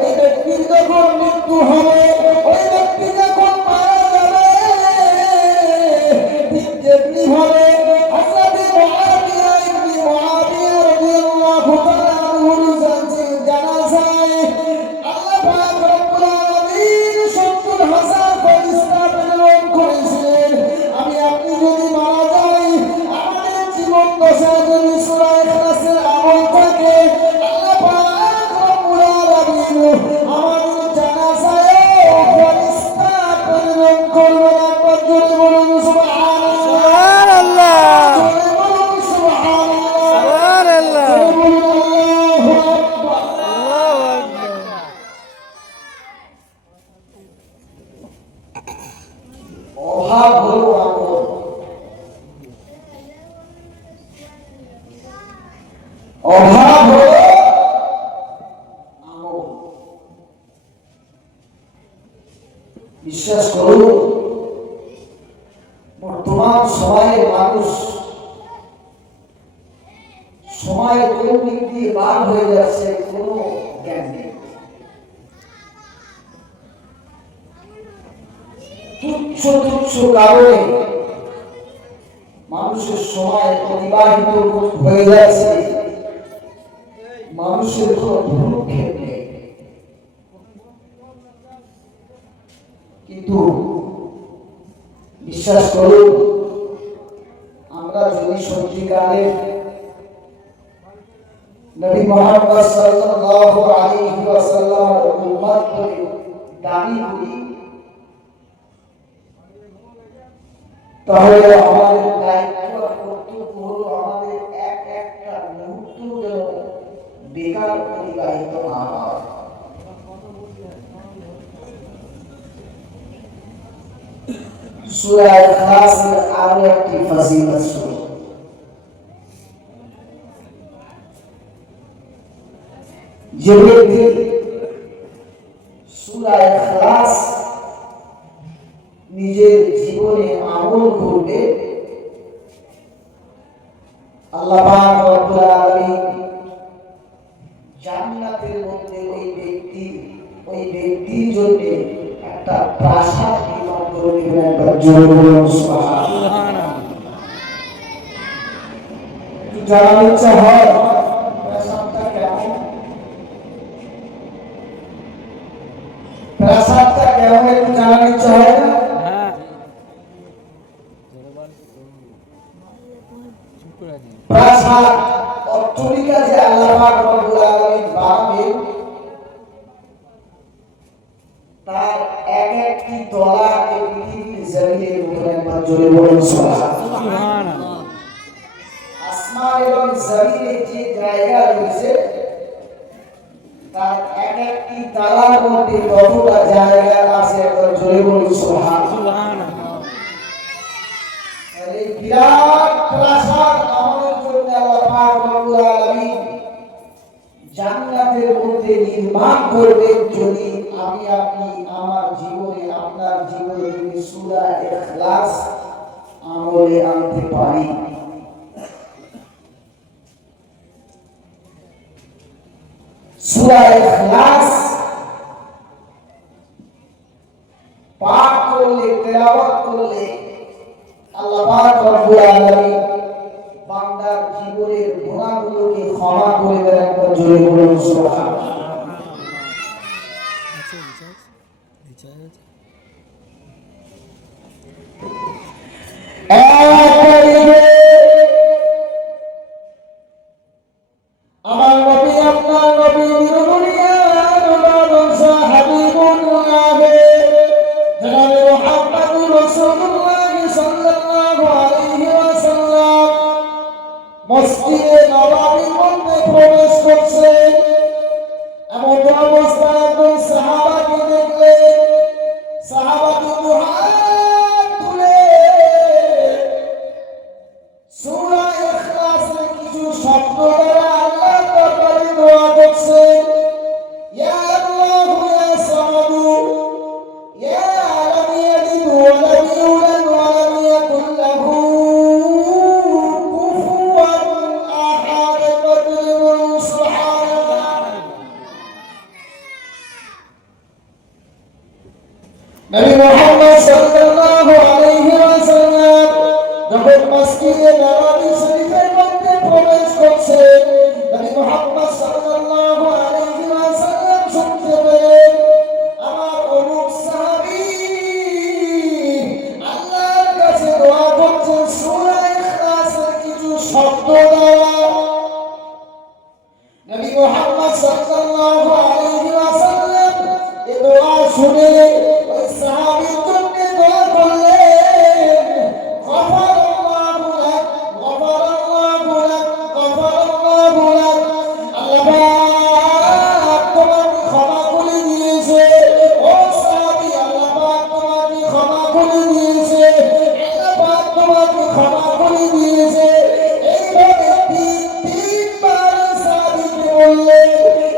ওই ব্যক্তির যখন মৃত্যু হবে, ওই ব্যক্তি যখন মারা যাবে, ঠিক যেমনি ভাবে হযরত মুআবিয়া ইবনে মুআবিয়া রাদিয়াল্লাহু তাআলা আনহুর জানাজায় আল্লাহ পাক রব্বুল আলামিন ৭০,০০০ ফেরেশতা প্রেরণ করেছিলেন। আমি আপনি যদি মারা যাই, আমাদের জীবন দশায় যদি সূরা ইখলাসের আমল থাকে, আল্লাহ পাক রব্বুল আলামিন আমাদের জানাজায় ফেরেশতা প্রেরণ করবেন। একবার জোরে বলুন সুবহানাল্লাহ। জোরে বলুন সুবহানাল্লাহ। জোরে বলুন আল্লাহু আকবার। অভাব হলো আমল, অভাব হলো আমল। বিশ্বাস করুন, বর্তমান সময়ের মানুষ সময় কোন দিক দিয়ে বার হয়ে যাচ্ছে কোনো জ্ঞান নেই। তুচ্ছ তুচ্ছ কারণে মানুষের সময় অতিবাহিত হয়ে যাচ্ছে, মানুষের কোনো ভ্রুক্ষেপ নেই। কিন্তু বিশ্বাস করুন, আমরা যদি সত্যিকারের নবী মুহাম্মদ সাল্লাল্লাহু আলাইহি ওয়াসাল্লামের উম্মত বলে দাবি করি, তাহলে আমাদের দায়িত্ব আর কর্তব্য হলো আমাদের এক একটা মুহূর্ত যেন বেকার অতিবাহিত না হয়। সূরা ইখলাসের আরো একটি ফজিলত শুনুন। যে ব্যক্তি সূরা ইখলাস নিজের জীবনে আমল করবে, আল্লাহ পাক রব্বুল আলামিন জান্নাতের মধ্যে ওই ব্যক্তির জন্য একটা প্রাসাদ নির্মাণ করে দিবেন। একবার জোরে বলুন সুবহানাল্লাহ। একটু জানার ইচ্ছা হয় প্রাসাদটা কেমন, প্রাসাদটা কেমন একটু জানার ইচ্ছা হয় না? প্রাসাদ অট্টালিকা যে আল্লাহ পাক রব্বুল আলামিন বানাবেন, তার এক একটি তলা এই পৃথিবীর জমিনের উপরে। একবার জোরে বলুন সুবহানাল্লাহ। আসমান এবং জমিনে যে জায়গা রয়েছে, তার এক একটি তলার মধ্যে কতটা জায়গা আছে। একবার জোরে বলুন সুবহানাল্লাহ। এই বিরাট প্রাসাদ আমাদের জন্য আল্লাহ পাক রব্বুল আলামিন জান্নাতের মধ্যে নির্মাণ করবেন, যদি আমি আপনি আমার জীবনে আপনার জীবনে যদি সূরা ইখলাস আমলে আনতে পারি। সূরা ইখলাস পাঠ করলে, তেলাওয়াত করলে আল্লাহ পাক রব্বুল আলামিন বান্দার জীবনের গুনাহগুলোকে ক্ষমা করে দেন। একবার জোরে বলুন সুবহানাল্লাহ। আমার নবী আপনার নবী দুনিয়ার বাদশা হাবিবুল্লাহ জনাব মুহাম্মদুর রাসূলুল্লাহ সাল্লাল্লাহু আলাইহি ওয়াসাল্লাম মসজিদে নববীর মধ্যে প্রবেশ করছেন। এমন অবস্থায় একজন সাহাবাকে দেখলেন। সাহাবাকে দুহাত তুলে সূরা ইখলাসের কিছু শব্দ দ্বারা আল্লাহর দরবারে দোয়া করছেন। ইয়া আল্লাহু ইয়া সামাদু নবী মুহাম্মদ সাল্লাল্লাহু আলাইহি ওয়াসাল্লাম এই দোয়া শুনে ওই সাহাবীর জন্য দোয়া করলেন, গফারাল্লাহু লাক, গফারাল্লাহু লাক, গফারাল্লাহু লাক। আল্লাহ পাক তোমাকে ক্ষমা করে দিয়েছে। ও সাহাবী, আল্লাহ পাক তোমাকে ক্ষমা করে দিয়েছে, আল্লাহ পাক তোমাকে ক্ষমা করে দিয়েছে। এইভাবে তিনবার সাহাবীকে বললেন।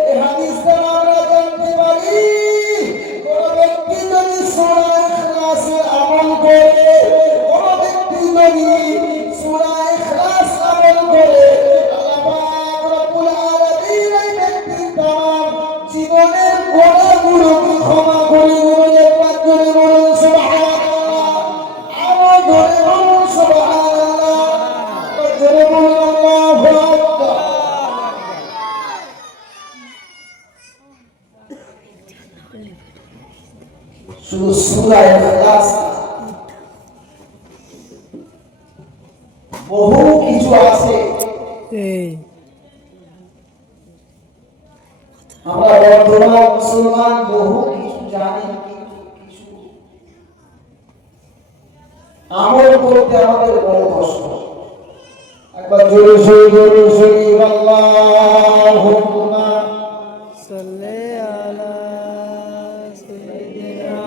এই হাদিস দ্বারা আমরা জানতে পারি, কোন ব্যক্তি যদি সূরা ইখলাসের আমল করে, কোন ব্যক্তি যদি সূরা ইখলাস আমল করে, আল্লাহ পাক রব্বুল আলামিন এই ব্যক্তির তামাম জীবনের গুনাহগুলোকে ক্ষমা করে দেবেন। একবার জোরে বলুন সুবহানাল্লাহ, আরো জোরে বলুন সুবহানাল্লাহ, একবার জোরে বলুন আল্লাহু আকবার। শুধু সূরা ইখলাস না, বহু কিছু আছে। আমরা বর্তমান মুসলমান বহু কিছু জানি, কিন্তু কিছু আমল করতে আমাদের বড় কষ্ট। একবার জোরে জোরে জোরে জোরে আল্লাহুম্মা সাল্লি আলা সাইয়্যিদিনা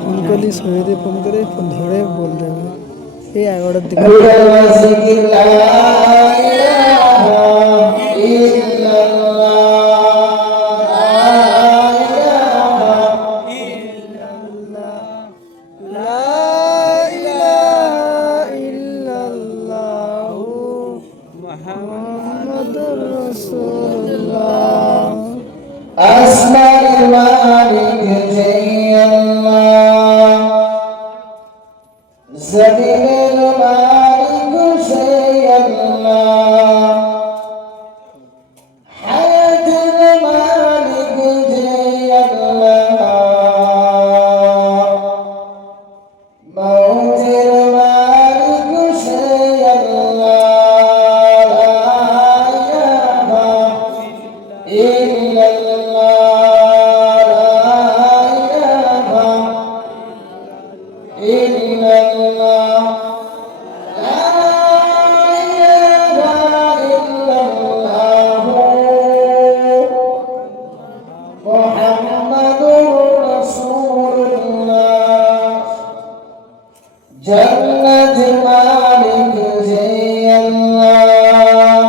ফোন করলি সৈয়দে ফোন করে ফোন ধরে বল দেবে এই 11টার দিকে। أسمع المالك جي الله، زمين المالك جي الله، حياة المالك جي الله، موت المالك جي الله، لا إله إلا الله، إلا الله، لا إله إلا الله، محمد رسول الله، جنة مالك جي الله،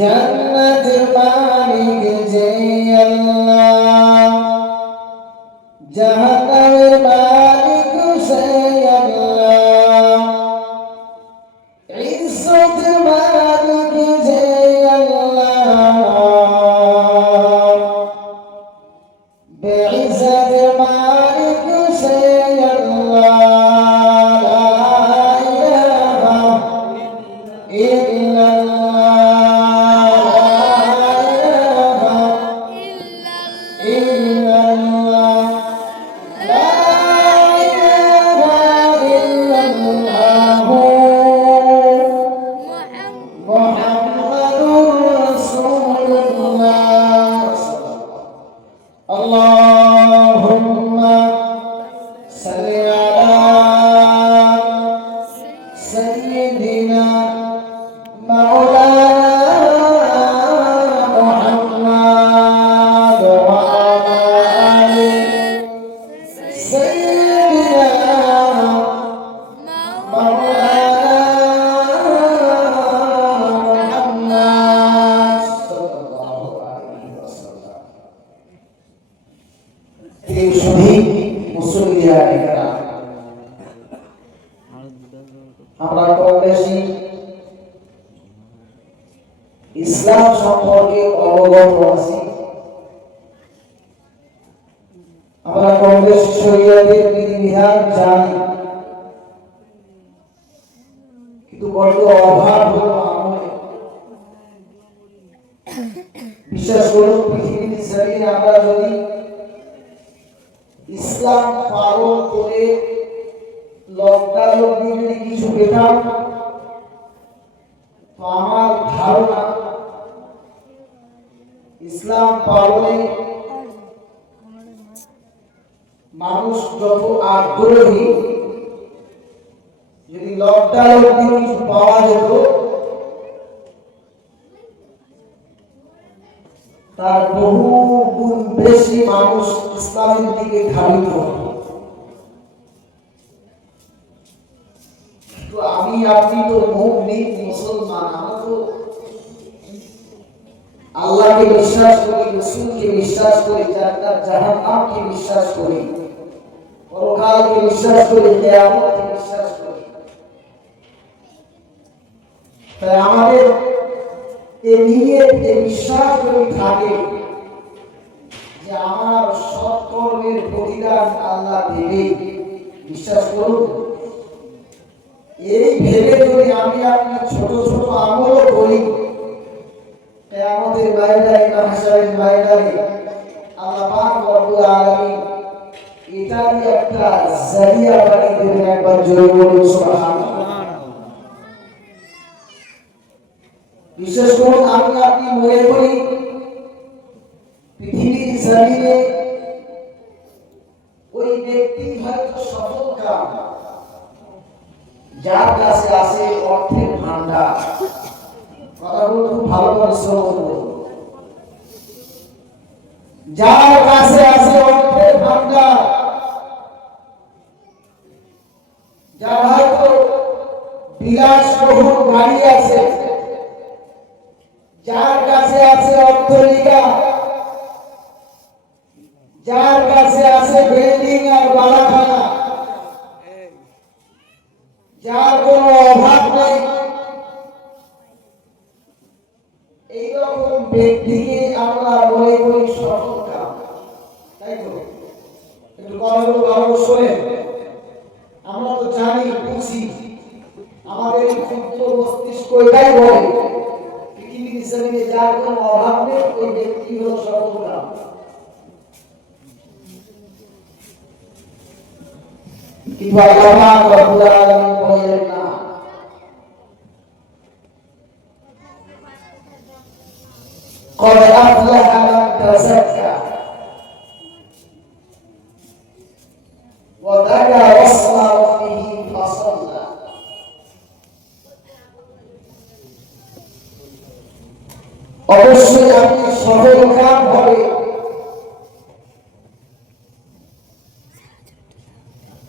جنة مالك جي الله، جهنم مالك جي الله، عزة مالك جي الله، بعزة مالك جي الله، لا إله إلا الله، لا إله إلا الله، لا إله إلا الله، محمد رسول الله. اللهم صل على سيدنا مولانا محمد وعلى آل سيدنا مولانا محمد صلى الله عليه وسلم. এই শহীদ মুসলিয়ানেরা আমরা কম বেশি ইসলাম সম্পর্কে অবগত আছি। আমরা কম বেশি শরীয়তের বিধিবিধান জানি, কিন্তু বড় অভাব হলো আমলে। বিশ্বাস করুন পৃথিবীর জমিনে আমরা যদি ইসলাম পালন করে লকডাউন যদি কিছু পেতাম, তো আমার ধারণা ইসলাম পালনে মানুষ যত আগ্রহী, যদি লকডাউন কিছু পাওয়া যেত তার বহু গুণ বেশি মানুষ ইসলামের দিকে ধাবিত হতো। তো আমি আপনি তো মুমিন মুসলমান, আমরা তো আল্লাহকে বিশ্বাস করি, রাসূলকে বিশ্বাস করি, জান্নাত জাহান্নামকে বিশ্বাস করি, পরকালকে বিশ্বাস করি, কিয়ামতকে বিশ্বাস করি। তাই আমাদের এই নিয়ত, এই বিশ্বাস যদি থাকে যে আমার সৎ কর্মের প্রতিদান আল্লাহ দেবে, বিশ্বাস করুন, এই ভেবে যদি আমি আপনি ছোট ছোট আমলও করি, কিয়ামতের ময়দানে, মাহশারের ময়দানে আল্লাহ পাক রব্বুল আলামিন এটারই একটা জারিয়া বানিয়ে দেবেন। একবার জোরে বলুন সুবহানাল্লাহ। বিশেষ করে আমি আপনি মনে করি পৃথিবীর জমিনে ওই ব্যক্তি হয়তো সফল কাম যার কাছে আছে অর্থের ভান্ডার। কথাগুলো খুব ভালো করে শ্রবণ করুন। যার কাছে আছে অর্থের ভান্ডার, যার হয়তো বিলাসবহুল গাড়ি আছে, যার কাছে আছে অট্টালিকা, যার কাছে আছে বিল্ডিং আর বাড়াখানা, যার কোনো অভাব নেই, এইরকম ব্যক্তিকে আমরা মনে করি সফল কাম। তাই তো? একটু কথাগুলো ভালো শোনেন। আমরা তো জানি, বুঝি, আমাদের এই ক্ষুদ্র মস্তিষ্ক এটাই বলে পৃথিবীর জমিনে যার কোনো অভাব নেই ওই ব্যক্তি হলো সফল কাম। কিন্তু আল্লাহ পাক রব্বুল আলামিন বলেন না, قد أفلح من تزكى وذكر اسم ربه فصلى। অবশ্যই আপনি সফল কাম হবে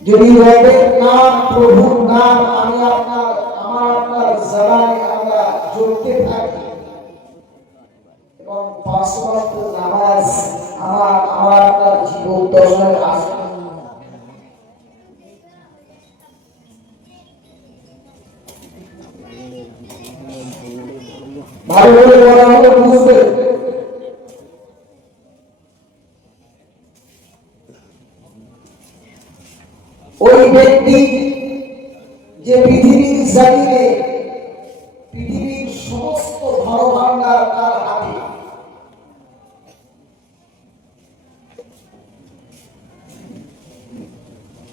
যদি রবের নাম, প্রভুর নাম আমার আপনার জবানে আমরা জপতে থাকি এবং পাঁচ ওয়াক্ত নামাজ আমার আপনার জীবন দর্শনের আসে। ভালো করে বলা হলে বুঝবে। ওই ব্যক্তি যে পৃথিবীর জমিনে পৃথিবীর সমস্ত ধনভাণ্ডার তার হাতে,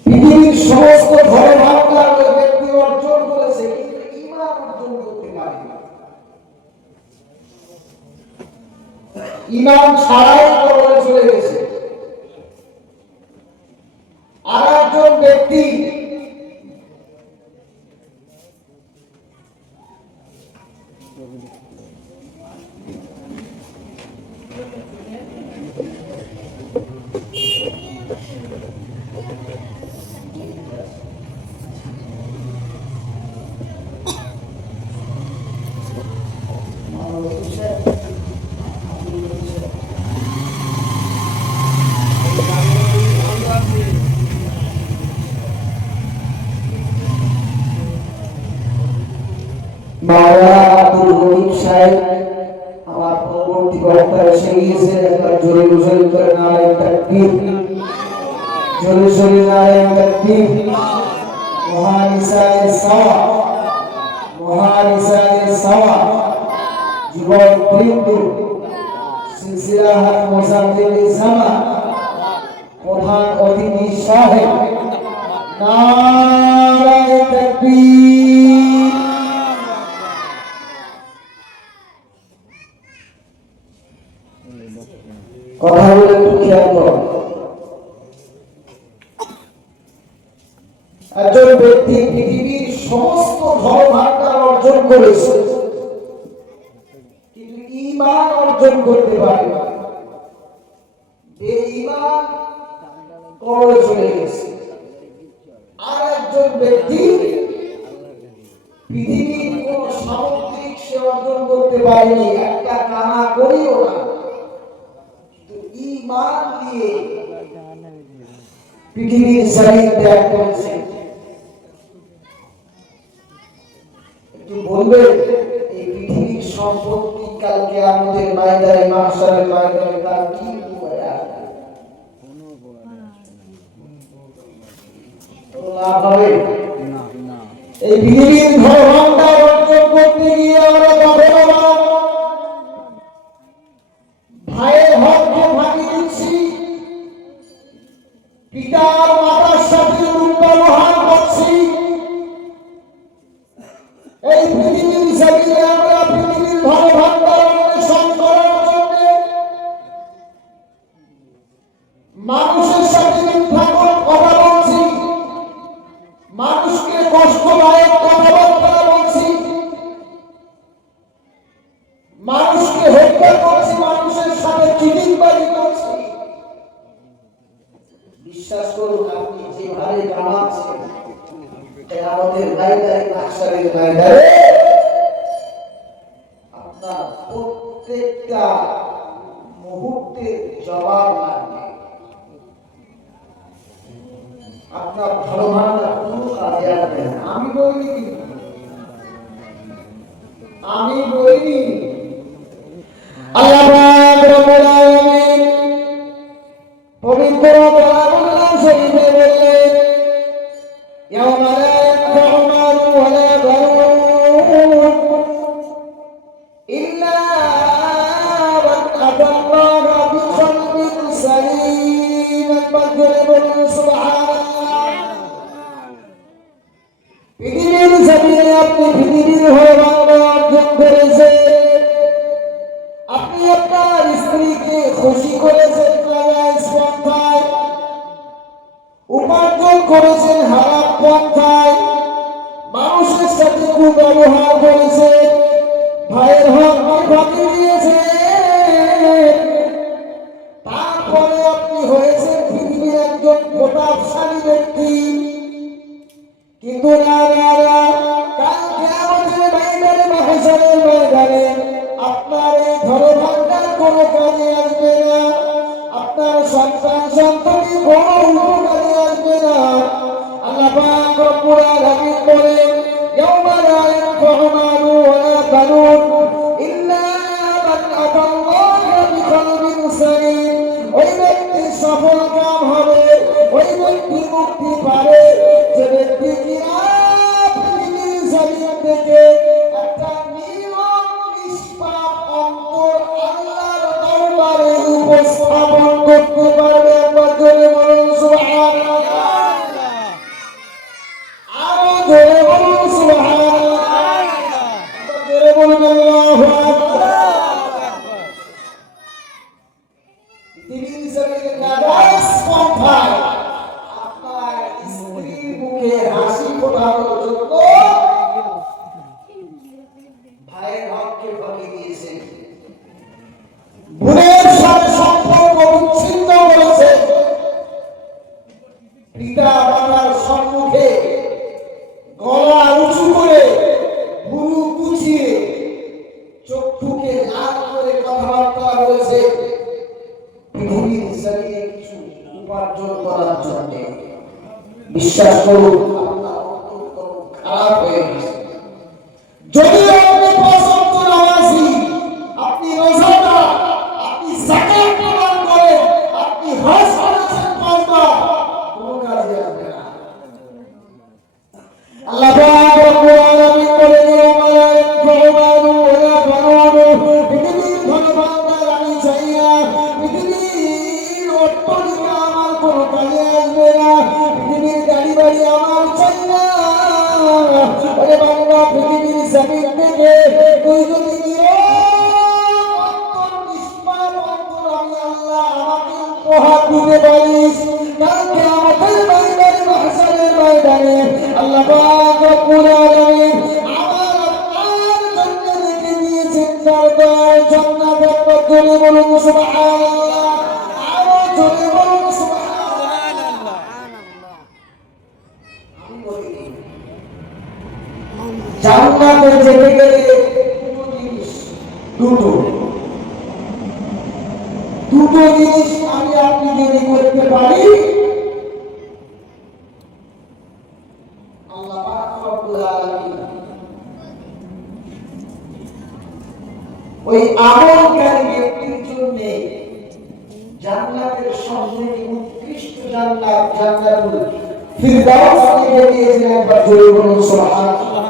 পৃথিবীর সমস্ত ধনভাণ্ডার ওই ব্যক্তি অর্জন করেছে, কিন্তু ঈমান অর্জন করতে পারেনি। ঈমান ছাড়াই কবরে চলে গেছে। আর একজন ব্যক্তি মাওলানা আব্দুল হামিদ সাহেব আমার পরবর্তী বক্তা এসে গিয়েছেন। একবার জোরে ঘোষণা করে নারায়ে তাকবীর, জোরে জোরে নারায়ে তাকবীর। মহান ইসায়ে সাওয়া, মহান ইসায়ে সাওয়া যুবক বৃন্দ, সিলসিলাহাত মুসাদ্দিদিস জামান প্রধান অতিথি সাহেব নারায়ে তাকবীর। কথা বলে একটু খেয়াল করো। একজন ব্যক্তি পৃথিবীর সমস্ত ধনভাণ্ডার অর্জন করেছে, কিন্তু ঈমান অর্জন করতে পারে না। বেঈমান কবরে চলে গেছে। আর একজন ব্যক্তি পৃথিবীর কোন সামুদ্রিক সে অর্জন করতে পারেনি, একটা কানা করিও না, কিন্তু ঈমান দিয়ে পৃথিবীর জমিন ত্যাগ করেছে। একটু বলবেন এই পৃথিবীর সম্পত্তি কালকে আমাদের ময়দানে মাহশারের ময়দানে তার কি হবে? এই পৃথিবীর ধনভাণ্ডার অর্জন করতে গিয়ে আমরা ভাইয়ের হককে ফাঁকি দিচ্ছি, পিতার মাতার সাথে দুর্ব্যবহার করছি। এই পৃথিবীর জমিনে আমরা পৃথিবীর ধনভাণ্ডার অন্বেষণ করার জন্য মানুষের সাথে মিথ্যা কথা বলছি, মানুষকে কষ্টদায়ক কথাবার্তা বলছি, মানুষকে হত্যা করছি, মানুষের সাথে চিটিংবাজি করছি। বিশ্বাস করুন, আপনি যেভাবে কামাচ্ছেন আমাদের ময়দানে মাহশারের ময়দানে আপনার প্রত্যেকটা মুহূর্তের জবাব লাগবে। আপনার ধনভাণ্ডার কোনো কাজে আসবে না। আমি বলিনি, আল্লাহ পাক রব্বুল আলামিন পবিত্র কালামুল্লাহ শরীফে বললেন, ইয়াওমা লা ইয়ানফা'ু মালুন ওয়ালা বানুন ইল্লা মান আতাল্লাহা বিকলবিন সালিম। বলুন সুবহানাল্লাহ। পৃথিবীর জমিনে আপনি পৃথিবীর ধনভাণ্ডার অর্জন করেছেন, আপনি আপনার স্ত্রীকে খুশি করেছেন জায়েজ পন্থায়, উপার্জন করেছেন হারাম পন্থায়, মানুষের সাথে কুব্যবহার করেছেন, ভাইয়ের হককে ফাঁকি দিয়েছেন, তারপরে আপনি হয়েছেন পৃথিবীর একজন প্রতাপশালী ব্যক্তি। কিন্তু না না না, কাল কিয়ামতের ময়দানে মাহশারের ময়দানে আপনার এই ধনভাণ্ডার কোনো কাজে আসবে না, আপনার সন্তান সন্ততি কোনো উপকারে আসবে না। আল্লাহ পাক রব্বুল আলামিন বলেন, ইয়াওমা লা ইয়ানফা'ু মালুন ওয়ালা বানুন ইল্লা মান আতাল্লাহা বিকলবিন সালিম। ওই ব্যক্তি সফল কাম হবে, ওই ব্যক্তি মুক্তি পাবে যে ব্যক্তি কিনা পৃথিবীর জমিন থেকে একটা নির্মল নিষ্পাপ অন্তর আল্লাহর দরবারে উপস্থাপন করতে পারবে। একবার জোরে বলুন সুবহানাল্লাহ, আরো জোরে বলুন সুবহানাল্লাহ, জোরে বলুন আল্লাহু আকবার। পৃথিবীর জমিনে নাজায়েজ পন্থায় আপনার স্ত্রীর মুখে হাসি ফোটানোর জন্য ভাইয়ের হককে ফাঁকি দিয়েছেন, বোনের সাথে সম্পর্ক বিচ্ছিন্ন করেছে, পিতা মাতার সম্মুখে গলা উঁচু করে ভুরু কুঁচিয়ে চক্ষুকে লাল করে কথাবার্তা বলেছে পৃথিবীর জমিনে কিছু উপার্জন করার জন্য। বিশ্বাস করুন, আপনার অন্তর খারাপ হয়ে গেছে। যদিও আপনি পাঁচ ওয়াক্ত নামাজি, আপনি রোজাদার, আপনি যাকাত প্রদান করেন, আপনি হজ করেছেন পাঁচবার, কোনো কাজে আসবে না। আল্লাহ পাক রব্বুল আলামিন বলেন, ইয়াওমা লা ইয়ানফা'ু মালুন ওয়ালা বানুন। পৃথিবীর ধনভাণ্ডার আমি চাই না, রব্বুল আলামিন আমার আপনার জন্য রেখে দিয়েছেন দরবার জান্নাতের মধ্যে। বলুন সুবহানাল্লাহ, আরো জোরে বলুন সুবহানাল্লাহ। আমি বলি জান্নাতে যেতে গেলে দুটো জিনিস, দুটো জিনিস আমি আপনি যদি করতে পারি, আল্লাহ পাক রব্বুল আলামিন ওই আমলকারী ব্যক্তির জন্য জান্নাতের সবথেকে উৎকৃষ্ট জান্নাত জান্নাতুল ফিরদাউস লিখে দিয়েছেন। একবার জোরে বলুন সুবহানাল্লাহ।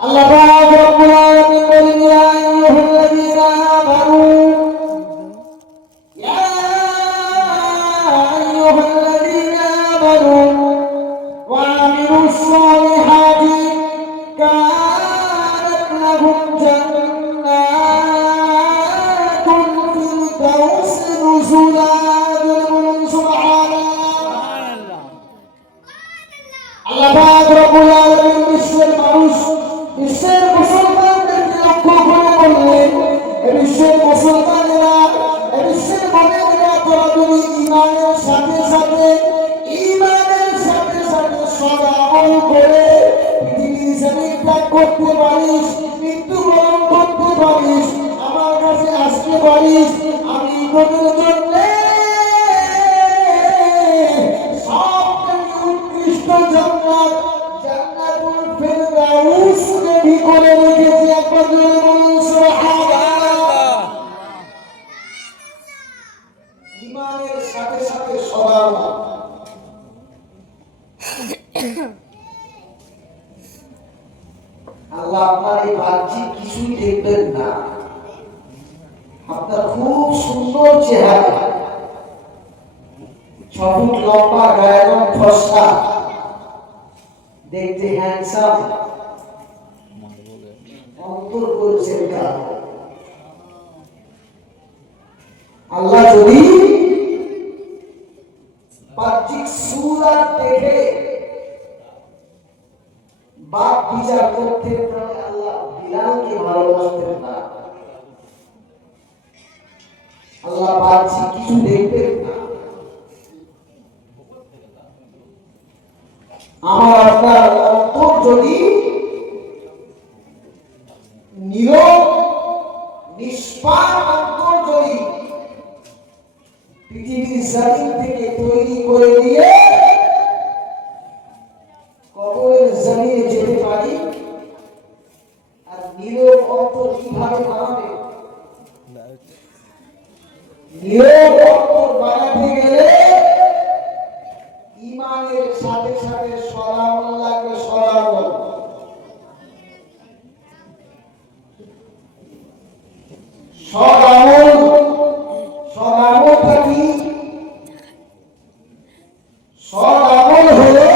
আল্লাহ পাক রব্বুল আলামিন বলেন, ইয়া আইয়ুহাল্লাযীনা আমানু, ইয়া আইয়ুহাল্লাযীনা আমানু ওয়া আমিলুস সালিহাতি কানাত লাহুম জান্নাতুল ফিরদাউস নুজুলা। বলুন সুবহানাল্লাহ। আল্লাহ পাক রব্বুল আলামিন বিশ্বের মানুষ, বিশ্বের মুসলমানদেরকে লক্ষ্য করে বললেন, বিশ্বের মুসলমানেরা, বিশ্বের মুমিনেরা, তোরা যদি ঈমানের সাথে সাথে সৎ আমল করে পৃথিবীর জমিন ত্যাগ করতে পারিস, মৃত্যুবরণ করতে পারিস, আমার কাছে আসতে পারিস, আমি তোদের জন্য সবথেকে উৎকৃষ্ট জান্নাত জান্নাতুল ফিরদাউস রেডি করে রেখেছি। একবার জোরে বলুন সুবহানাল্লাহ। ঈমানের সাথে সাথে সদাচরণ। আল্লাহ আপনার এই বাহ্যিক কিছুই দেখবেন না, আপনার খুব সুন্দর চেহারা, 6 ফুট লম্বা, গায়ের রং ফর্সা, দেখতে হ্যান্ডসাম, অন্তর করেছেন কাজ। আল্লাহ যদি বাহ্যিক সুরাত দেখে বাপ বিচার করতেন, তাহলে আল্লাহ বিলালকে ভালোবাসতেন না। আল্লাহ বাহ্যিক কিছু দেখতেন না। আমার আপনার অন্তর যদি নীরব নিষ্পাপ অন্তর যদি পৃথিবীর জমিন থেকে তৈরি করে দিয়ে কবরের জমিনে যেতে পারি, আর নীরব অন্তর কিভাবে বানাবে? নীরব অন্তর বানাতে গেলে ঈমানের সাথে সাথে সদামল লাগবে, সদামল। সদামলটা কি? সদামল হলো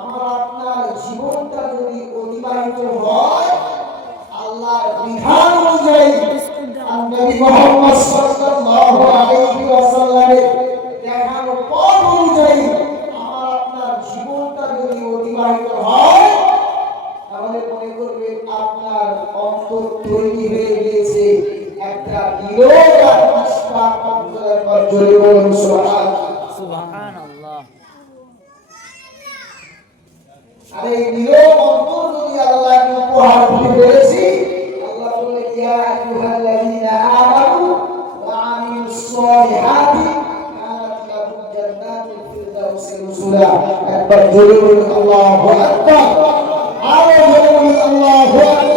আমার আপনার জীবনটা যদি অতিবাহিত হয় আল্লাহর বিধান অনুযায়ী, নবী মুহাম্মদ সাল্লাল্লাহু আলাইহি ওয়াসাল্লামের দেখানো পথ অনুযায়ী আমার আপনার জীবনটা যদি অতিবাহিত হয়, তাহলে মনে করবেন আপনার অন্তর তৈরি হয়ে গিয়েছে একটা নীরব আর নিষ্পাপ অন্তরের পর। জোরে বলুন সুবহানাল্লাহ। আর এই নীরব অন্তর যদি আল্লাহকে উপহার দিতে পেরেছি, আল্লাহ বলে, ইয়া আইয়ুহাল্লাযীনা আমানু ওয়া আমিলুস সালিহাতি কানাত লাকুম জান্নাতুল ফিরদাউস নুজুলা। একবার জোরে বলুন আল্লাহু আকবার, আরো জোরে বলুন আল্লাহু আকবার।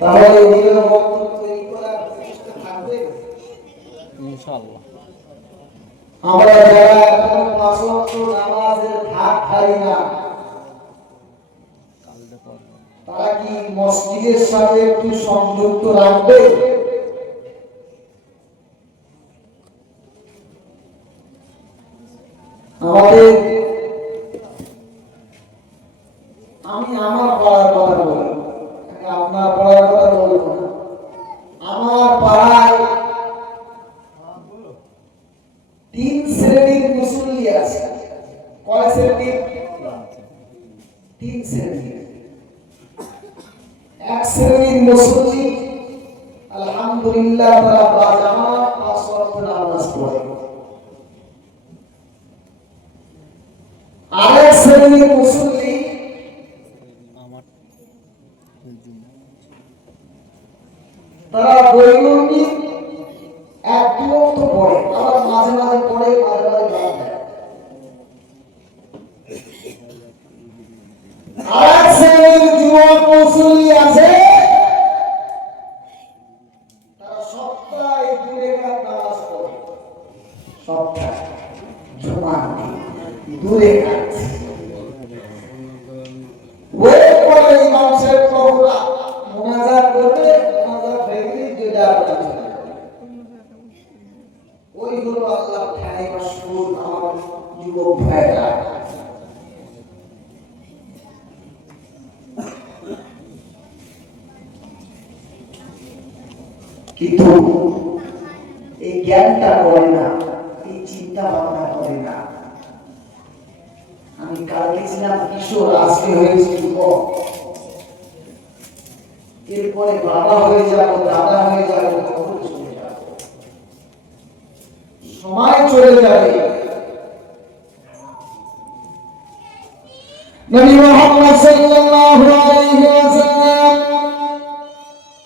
তাহলে নীরব অন্তর তৈরি করার চেষ্টা থাকবে ইনশাআল্লাহ। আমরা যারা এখনো 5 ওয়াক্ত নামাজের ভাগ খাই না, তারা কি মসজিদের সাথে একটু সংযুক্ত রাখবে? আমাদের, আমি আমার পাড়ার কথা বলি, আপনার পাড়ার কথা বলবো না, আমার পাড়া শ্রেণীর মুসল্লি আছে। কয় শ্রেণী? 3 শ্রেণী। এক শ্রেণীর মুসল্লি আলহামদুলিল্লাহ তারা বাজামাত 5 ওয়াক্ত নামাজ পড়ে। আরেক শ্রেণীর মুসল্লি তারা দৈনন্দিন 1-2 ওয়াক্ত পড়ে, আবার মাঝে মাঝে পড়ে, মাঝে মাঝে বাদ দেয়। আরেক শ্রেণীর যুবক মুসল্লি আছে, তারা সপ্তাহে 2 রাকাত নামাজ পড়ে। সপ্তাহে জুমা 2 রাকাত। ওই পরে ইমাম সাহেব কবুলা মুনাজাত করবে, মুনাজাত ভেঙে যেটা আপনারা ওই হলো আল্লাহ ঠাই মাশকুর আমার যুবক ভাইরা। কিন্তু এই জ্ঞানটা করে না, এই চিন্তা ভাবনা করে না। আমি কালকে ছিলাম কিশোর, আজকে হয়েছে যুবক, এরপরে বাবা হয়ে যাব, দাদা হয়ে যাব, কখন চলে যাব, সময় চলে যাবে। নবী মুহাম্মদ সাল্লাল্লাহু আলাইহি ওয়াসাল্লাম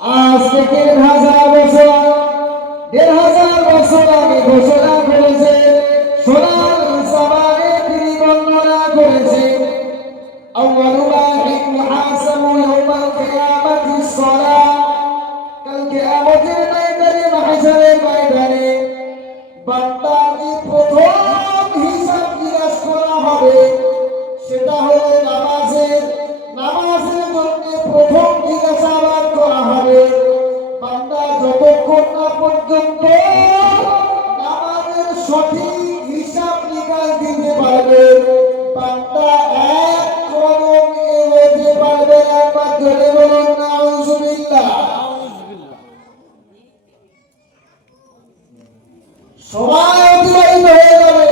আজ থেকে 1000 বছর 1500 বছর আগে ঘোষণা করেছে, সোনার সমানে তিনি বর্ণনা করেছে, আউয়ালু মা ইউহাসাবু ইয়াউমাল কিয়ামাতি সলাহ। কাল কিয়ামতের ময়দানে, মাহশারের ময়দানে বান্দাকে প্রথম হিসাব নিকাশ করা হবে, সেটা হলো নামাজের। নামাজের জন্য প্রথম জিজ্ঞাসাবাদ করা হবে, বান্দা যতক্ষণ না পর্যন্ত নামাজের সঠিক হিসাব নিকাশ দিতে পারবে, বান্দা এক কদম এগোতে পারবে না। একবার জোরে বলুন নাউজুবিল্লাহ। সময় অতিবাহিত হয়ে যাবে।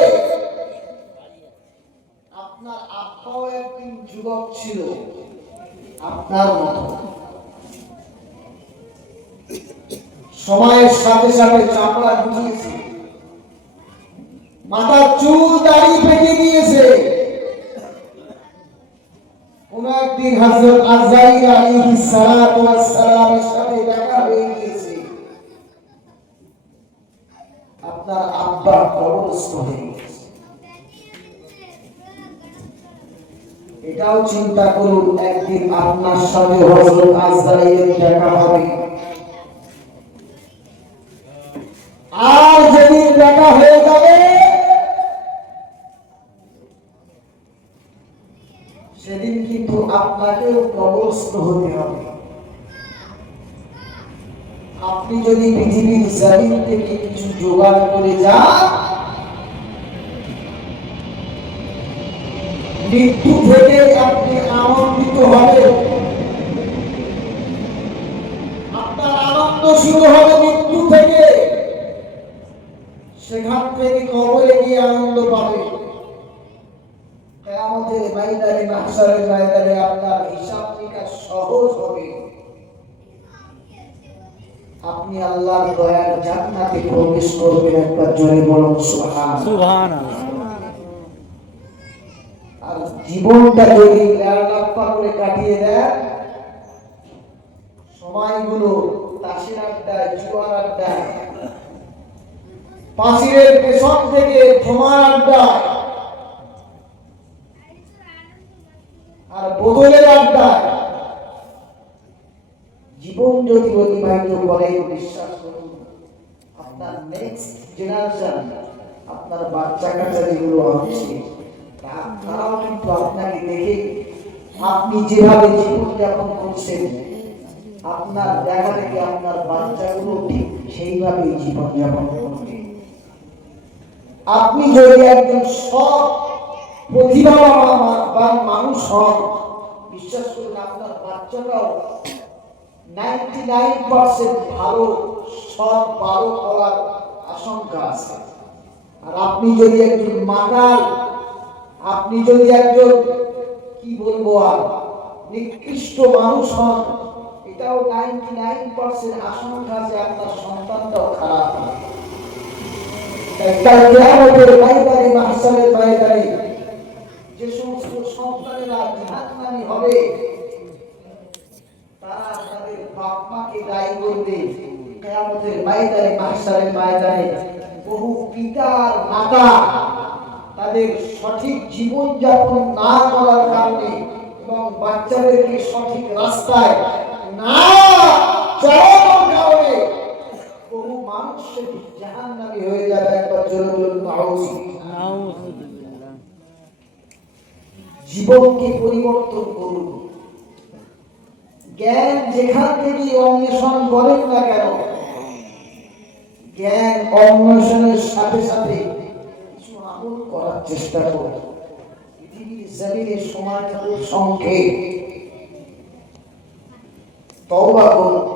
আপনার আব্বাও একদিন যুবক ছিল আপনার মতো, সময়ের সাথে সাথে চামড়া গুটিয়েছে, মাথার চুল দাড়ি পেকে দিয়েছে। কোন একদিন হযরত আজরাইল আলাইহিস সালাতু ওয়াস সালামের সাথে দেখা হয়ে গিয়েছে, আপনার আব্বা কবরস্থ হয়ে গেছে। এটাও চিন্তা করুন, একদিন আপনার সাথে হযরত আজরাইলের দেখা হবে। আর যেদিন দেখা হয়ে যাবে, সেদিন কিন্তু আপনাকেও কবরস্থ হতে হবে। আপনি যদি পৃথিবীর জমিন থেকে কিছু জোগাড় করে যান, মৃত্যু থেকে আপনি আনন্দিত হবেন। আপনার আনন্দ শুরু হবে মৃত্যু থেকে, সেখান থেকে কবরে গিয়ে আনন্দ পাবে। কিয়ামতের ময়দানে, মাহশারের ময়দানে আপনার হিসাব নিকাশ সহজ হবে। আপনি আল্লাহর দয়ার জান্নাতে প্রবেশ করবেন। একবার জোরে বলুন সুবহানাল্লাহ। আর জীবনটা যদি লাফা করে কাটিয়ে দেন, সময়গুলো তাসের আড্ডায়, জুয়ার আড্ডায়, পাশিরের পেছন থেকে ধোমার আড্ডায় আর বোতলের আড্ডায় জীবন যদি অতিবাহিত করে, বিশ্বাস করুন আপনার নেক্সট জেনারেশন, আপনার বাচ্চা কাচ্চা যেগুলো আছে, তারাও কিন্তু আপনাকে দেখে, আপনি যেভাবে জীবনযাপন করছেন, আপনার দেখা থেকে আপনার বাচ্চাগুলো ঠিক সেইভাবেই জীবনযাপন করবে। আপনি যদি একজন সৎ প্রতিভাবান মানুষ হন, বিশ্বাস করুন আপনার বাচ্চারাও 99% ভালো সৎ ভালো হওয়ার আশঙ্কা আছে। আর আপনি যদি একজন মাতাল, আপনি যদি একজন কি বলবো আর নিকৃষ্ট মানুষ হন, এটাও 99% আশঙ্কা আছে আপনার সন্তানটাও খারাপ হবে। কাল কিয়ামতের ময়দানে, মাহশারের ময়দানে যে সমস্ত সন্তানেরা জাহান্নামী হবে, তারা তাদের বাপ মাকে দায়ী করবে। কিয়ামতের ময়দানে, মাহশারের ময়দানে বহু পিতার মাতা তাদের সঠিক জীবন যাপন না করার কারণে এবং বাচ্চাদেরকে সঠিক রাস্তায় না চালানোর কারণে বহু মানুষ জাহান্নামী হয়ে যাবে। একবার জোরে বলুন নাউযুবিল্লাহ। জীবনকে পরিবর্তন করুন। জ্ঞান যেখান থেকে অন্বেষণ করেন না কেন, জ্ঞান অন্বেষণের সাথে সাথে কিছু আমল করার চেষ্টা করুন। পৃথিবীর জমিনে সময়টা খুব সংক্ষেপ। তওবা করুন,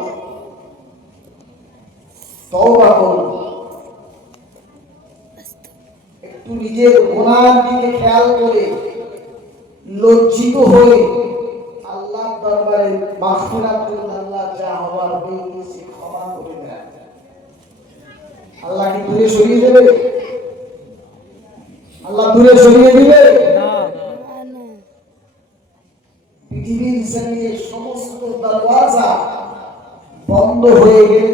তওবা করুন। একটু নিজের গুনাহের দিকে খেয়াল করে লজ্জিত হয়ে আল্লাহর দরবারে মাগফিরাত করুন। আল্লাহ যা হওয়ার হয়ে গেছে ক্ষমা করে দেন। আল্লাহ কি দূরে সরিয়ে দেবে? আল্লাহ দূরে সরিয়ে দিবে না। পৃথিবীর জমিনে সমস্ত দরওয়াজা বন্ধ হয়ে গেলে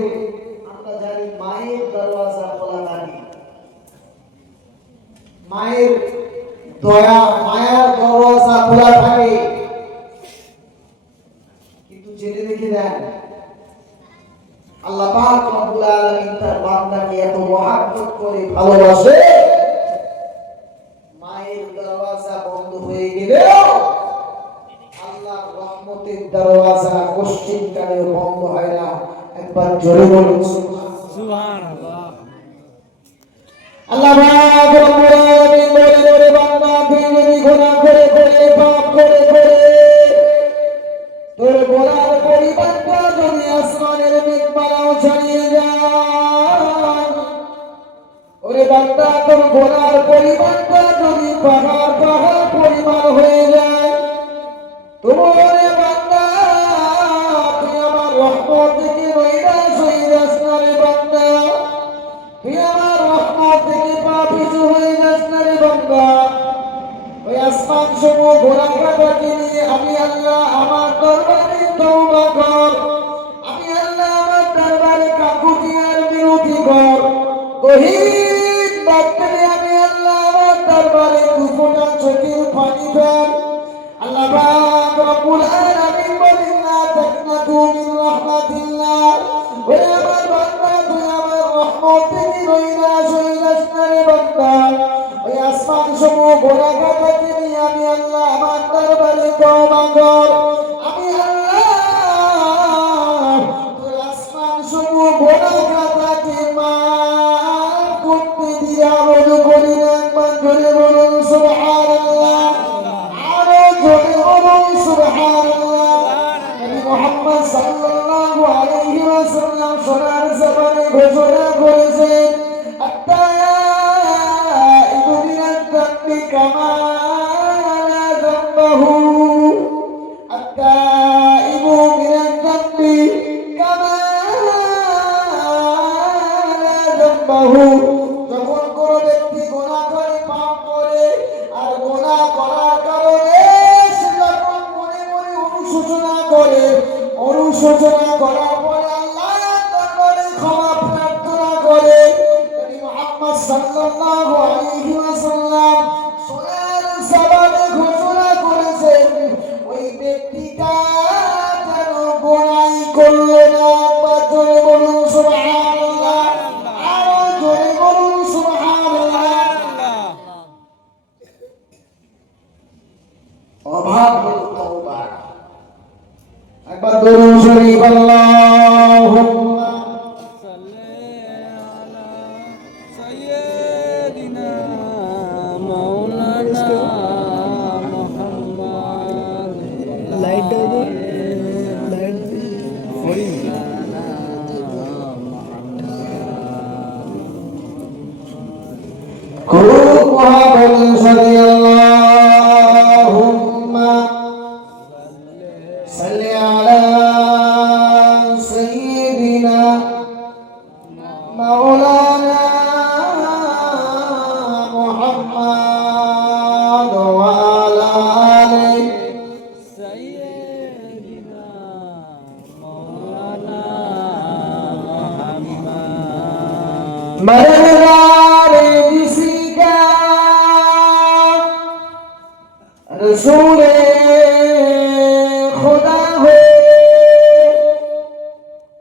আমরা জানি মায়ের দরওয়াজা খোলা থাকে। মায়ের দয়া, মায়ার দরওয়াজা খোলা থাকে। কিন্তু জেনে রেখে দেন, আল্লাহ পাক রব্বুল আলামিন তার বান্দাকে এত মহব্বত করে ভালোবাসে, মায়ের দরওয়াজা বন্ধ হয়ে গেলেও আল্লাহর রহমতের দরওয়াজা কোশ্চিনকালেও বন্ধ হয় না। একবার জোরে বলুন সুবহানাল্লাহ। আল্লাহ পাক রব্বুল আলামিন বলে, বান্দাকে যদি গুনাহ করে করে পাপ করে করে তোর গোনার পরিমাণটা যদি আসমানের মেঘমালাও ছাড়িয়ে যায়, ওরে বান্দা তোর গোনার পরিমাণটা যদি পাহাড় পাহাড় পরিমাণ হয়ে যায়, তোমার বান্দা তুই আমার রহমত থেকে নৈরাশ হয়ে যাস না রে বান্দা, তুই আমার রহমত থেকে পা পিছু হয়ে যাস না রে বান্দা। ওই আসমান সমূহ গোনা কাটাকে নিয়ে আমি আল্লাহ আমার দরবারে তওবা কর, আমি আল্লাহ আমার দরবারে কাকুতিয়ার বিরতি কর, গহীন বাক্যে আমি আল্লাহ আমার দরবারে দুফোঁটা চোখের পানি ফেল। আল্লাহ পাক রব্বুল আলামিন বলেন, লা তাকনাতু মিন রাহমাতিল্লাহ। ওরে আমার বান্দা তুই আমার রহমত থেকে নৈরাশ হয়ে যাস না রে বান্দা। ওই আসমান সমূহ গোনা কাটাকে নিয়ে আমি আল্লাহ আমার দরবারে তওবা কর, আমি আল্লাহ তোর আসমান সমূহ গোনা কাটাকে মাফ করতে দিয়ে আমল করি না। একবার জোরে বলুন সুবহানাল্লাহ, আরো জোরে বলুন সুবহানাল্লাহ। নবী মুহাম্মদ সাল্লাল্লাহু আলাইহি ওয়াসাল্লাম সোনার জবানে ঘোষণা করেছেন, আত-তাইবু মিনাজ যামবি কামা লা যামবাহু, আত-তাইবু মিনাজ যামবি কামা লা যামবাহু। যখন কোন ব্যক্তি গুনাহ করে, পাপ করে, আর গুনাহ করার কারণে সে যখন মনে মনে অনুশোচনা করে, অনুশোচনা করার পরে আল্লাহর দরবারে ক্ষমা প্রার্থনা করে, নবী মুহাম্মদ সাল্লাল্লাহু আলাইহি ওয়াসাল্লাম সোনার জবানে ঘোষণা করেছেন, ওই ব্যক্তিটা যেন গুনাহ করলো না। একবার জোরে বলুন সুবহানাল্লাহ, আরো জোরে বলুন সুবহানাল্লাহ। অভাব হলো তওবা। একবার দরুদ শরীফ আল্লাহুম্মা সাল্লি আলা সাইয়্যিদিনা মাওলানা মুহাম্মদ। লাইট দাও তো, লাইট وعلى آله سيدنا مولانا محمد मददगार किसी का रसूल खुदा हो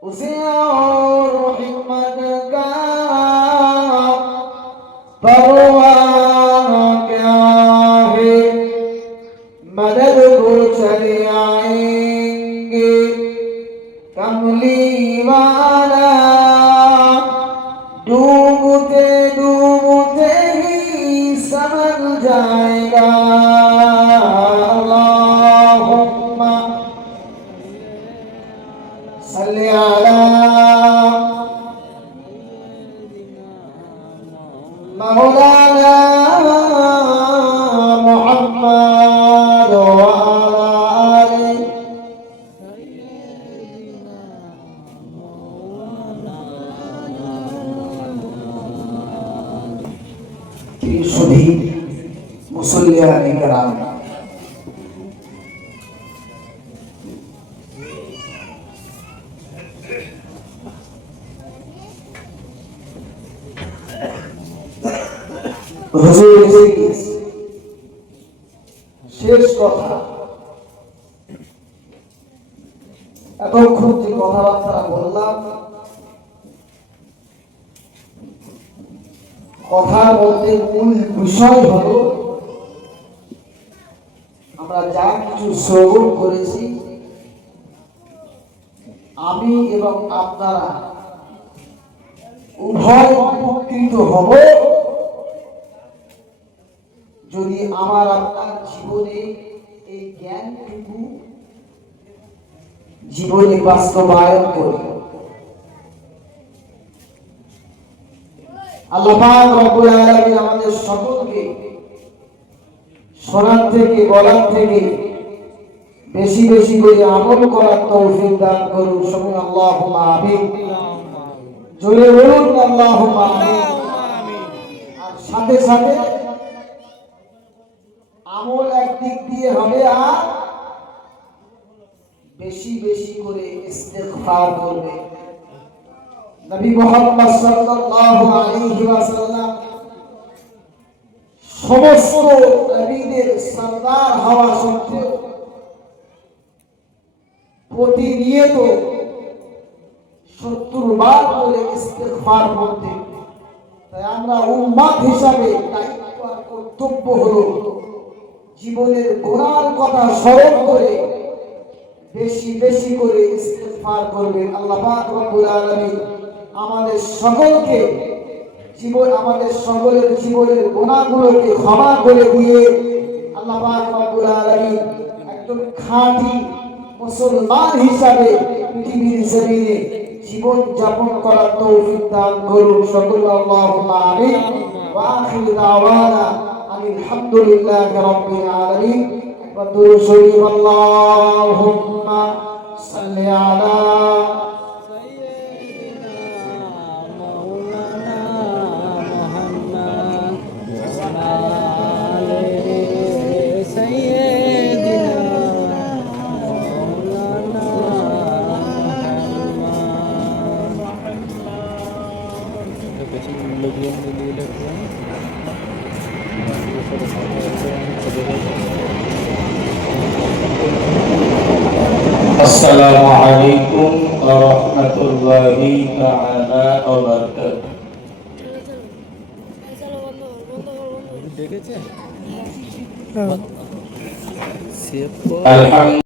उसे और हिम्मत का परवाह क्या है मदद को चले आएंगे कमली वाला डूबते डूबते ही समझ जाएगा अल्लाहुम्मा सल्ली अला मौलाना मुहम्मद व अला आलिहि सुधी मुसल्लियाने कराम হুজুর এসে গিয়েছে শেষ কথা এতক্ষণ যে কথাবার্তা বললাম কথার মধ্যে মূল বিষয় হলো আমরা যা কিছু শ্রবণ করেছি আমি এবং আপনারা উভয় উপকৃত হব যদি আমার আপনার জীবনে এই জ্ঞানটুকু জীবনে বাস্তবায়ন করি আল্লাহ পাক রব্বুল আলামিন আমাদের সকলকে শোনার থেকে বলার থেকে বেশি বেশি করে আমল করার তৌফিক দান করুন সবাই আল্লাহুম্মা আমিন জোরে বলুন আল্লাহুম্মা আমিন আর সাথে সাথে আমল একদিক দিয়ে হবে আর বেশি বেশি করে ইস্তিগফার করবে নবী মুহাম্মদ সাল্লাল্লাহু আলাইহি ওয়াসাল্লাম সমস্ত নবীদের সরদার হওয়া সত্ত্বেও প্রতিনিয়ত 70 বার করে ইস্তিগফার করতে তাই আমরা উম্মত হিসাবে দায়িত্ব আর কর্তব্য হলো জীবনের গুনার কথা স্মরণ করে বেশি বেশি করে ইস্তিগফার করবেন আল্লাহ পাক রব্বুল আলামিন আমাদের সকলকে আমাদের সকলের জীবনের গুনাহগুলোকে ক্ষমা করে দিয়ে আল্লাহ পাক রব্বুল আলামিন একজন খাঁটি মুসলমান হিসাবে পৃথিবীর জমিনে জীবন যাপন করার তৌফিক দান করুন সকলে আল্লাহুম্মা আমিন ওয়া আখিরু দাওয়ানা আলহামদুলিল্লাহি রাব্বিল আলামিন ওয়া দুরূদ শরীফ আল্লাহুম্মা সাল্লি আলা अस्सलामु अलैकुम व रहमतुल्लाहि ताआला व बारकातुहू। দেখেছে আলহামদুলিল্লাহ।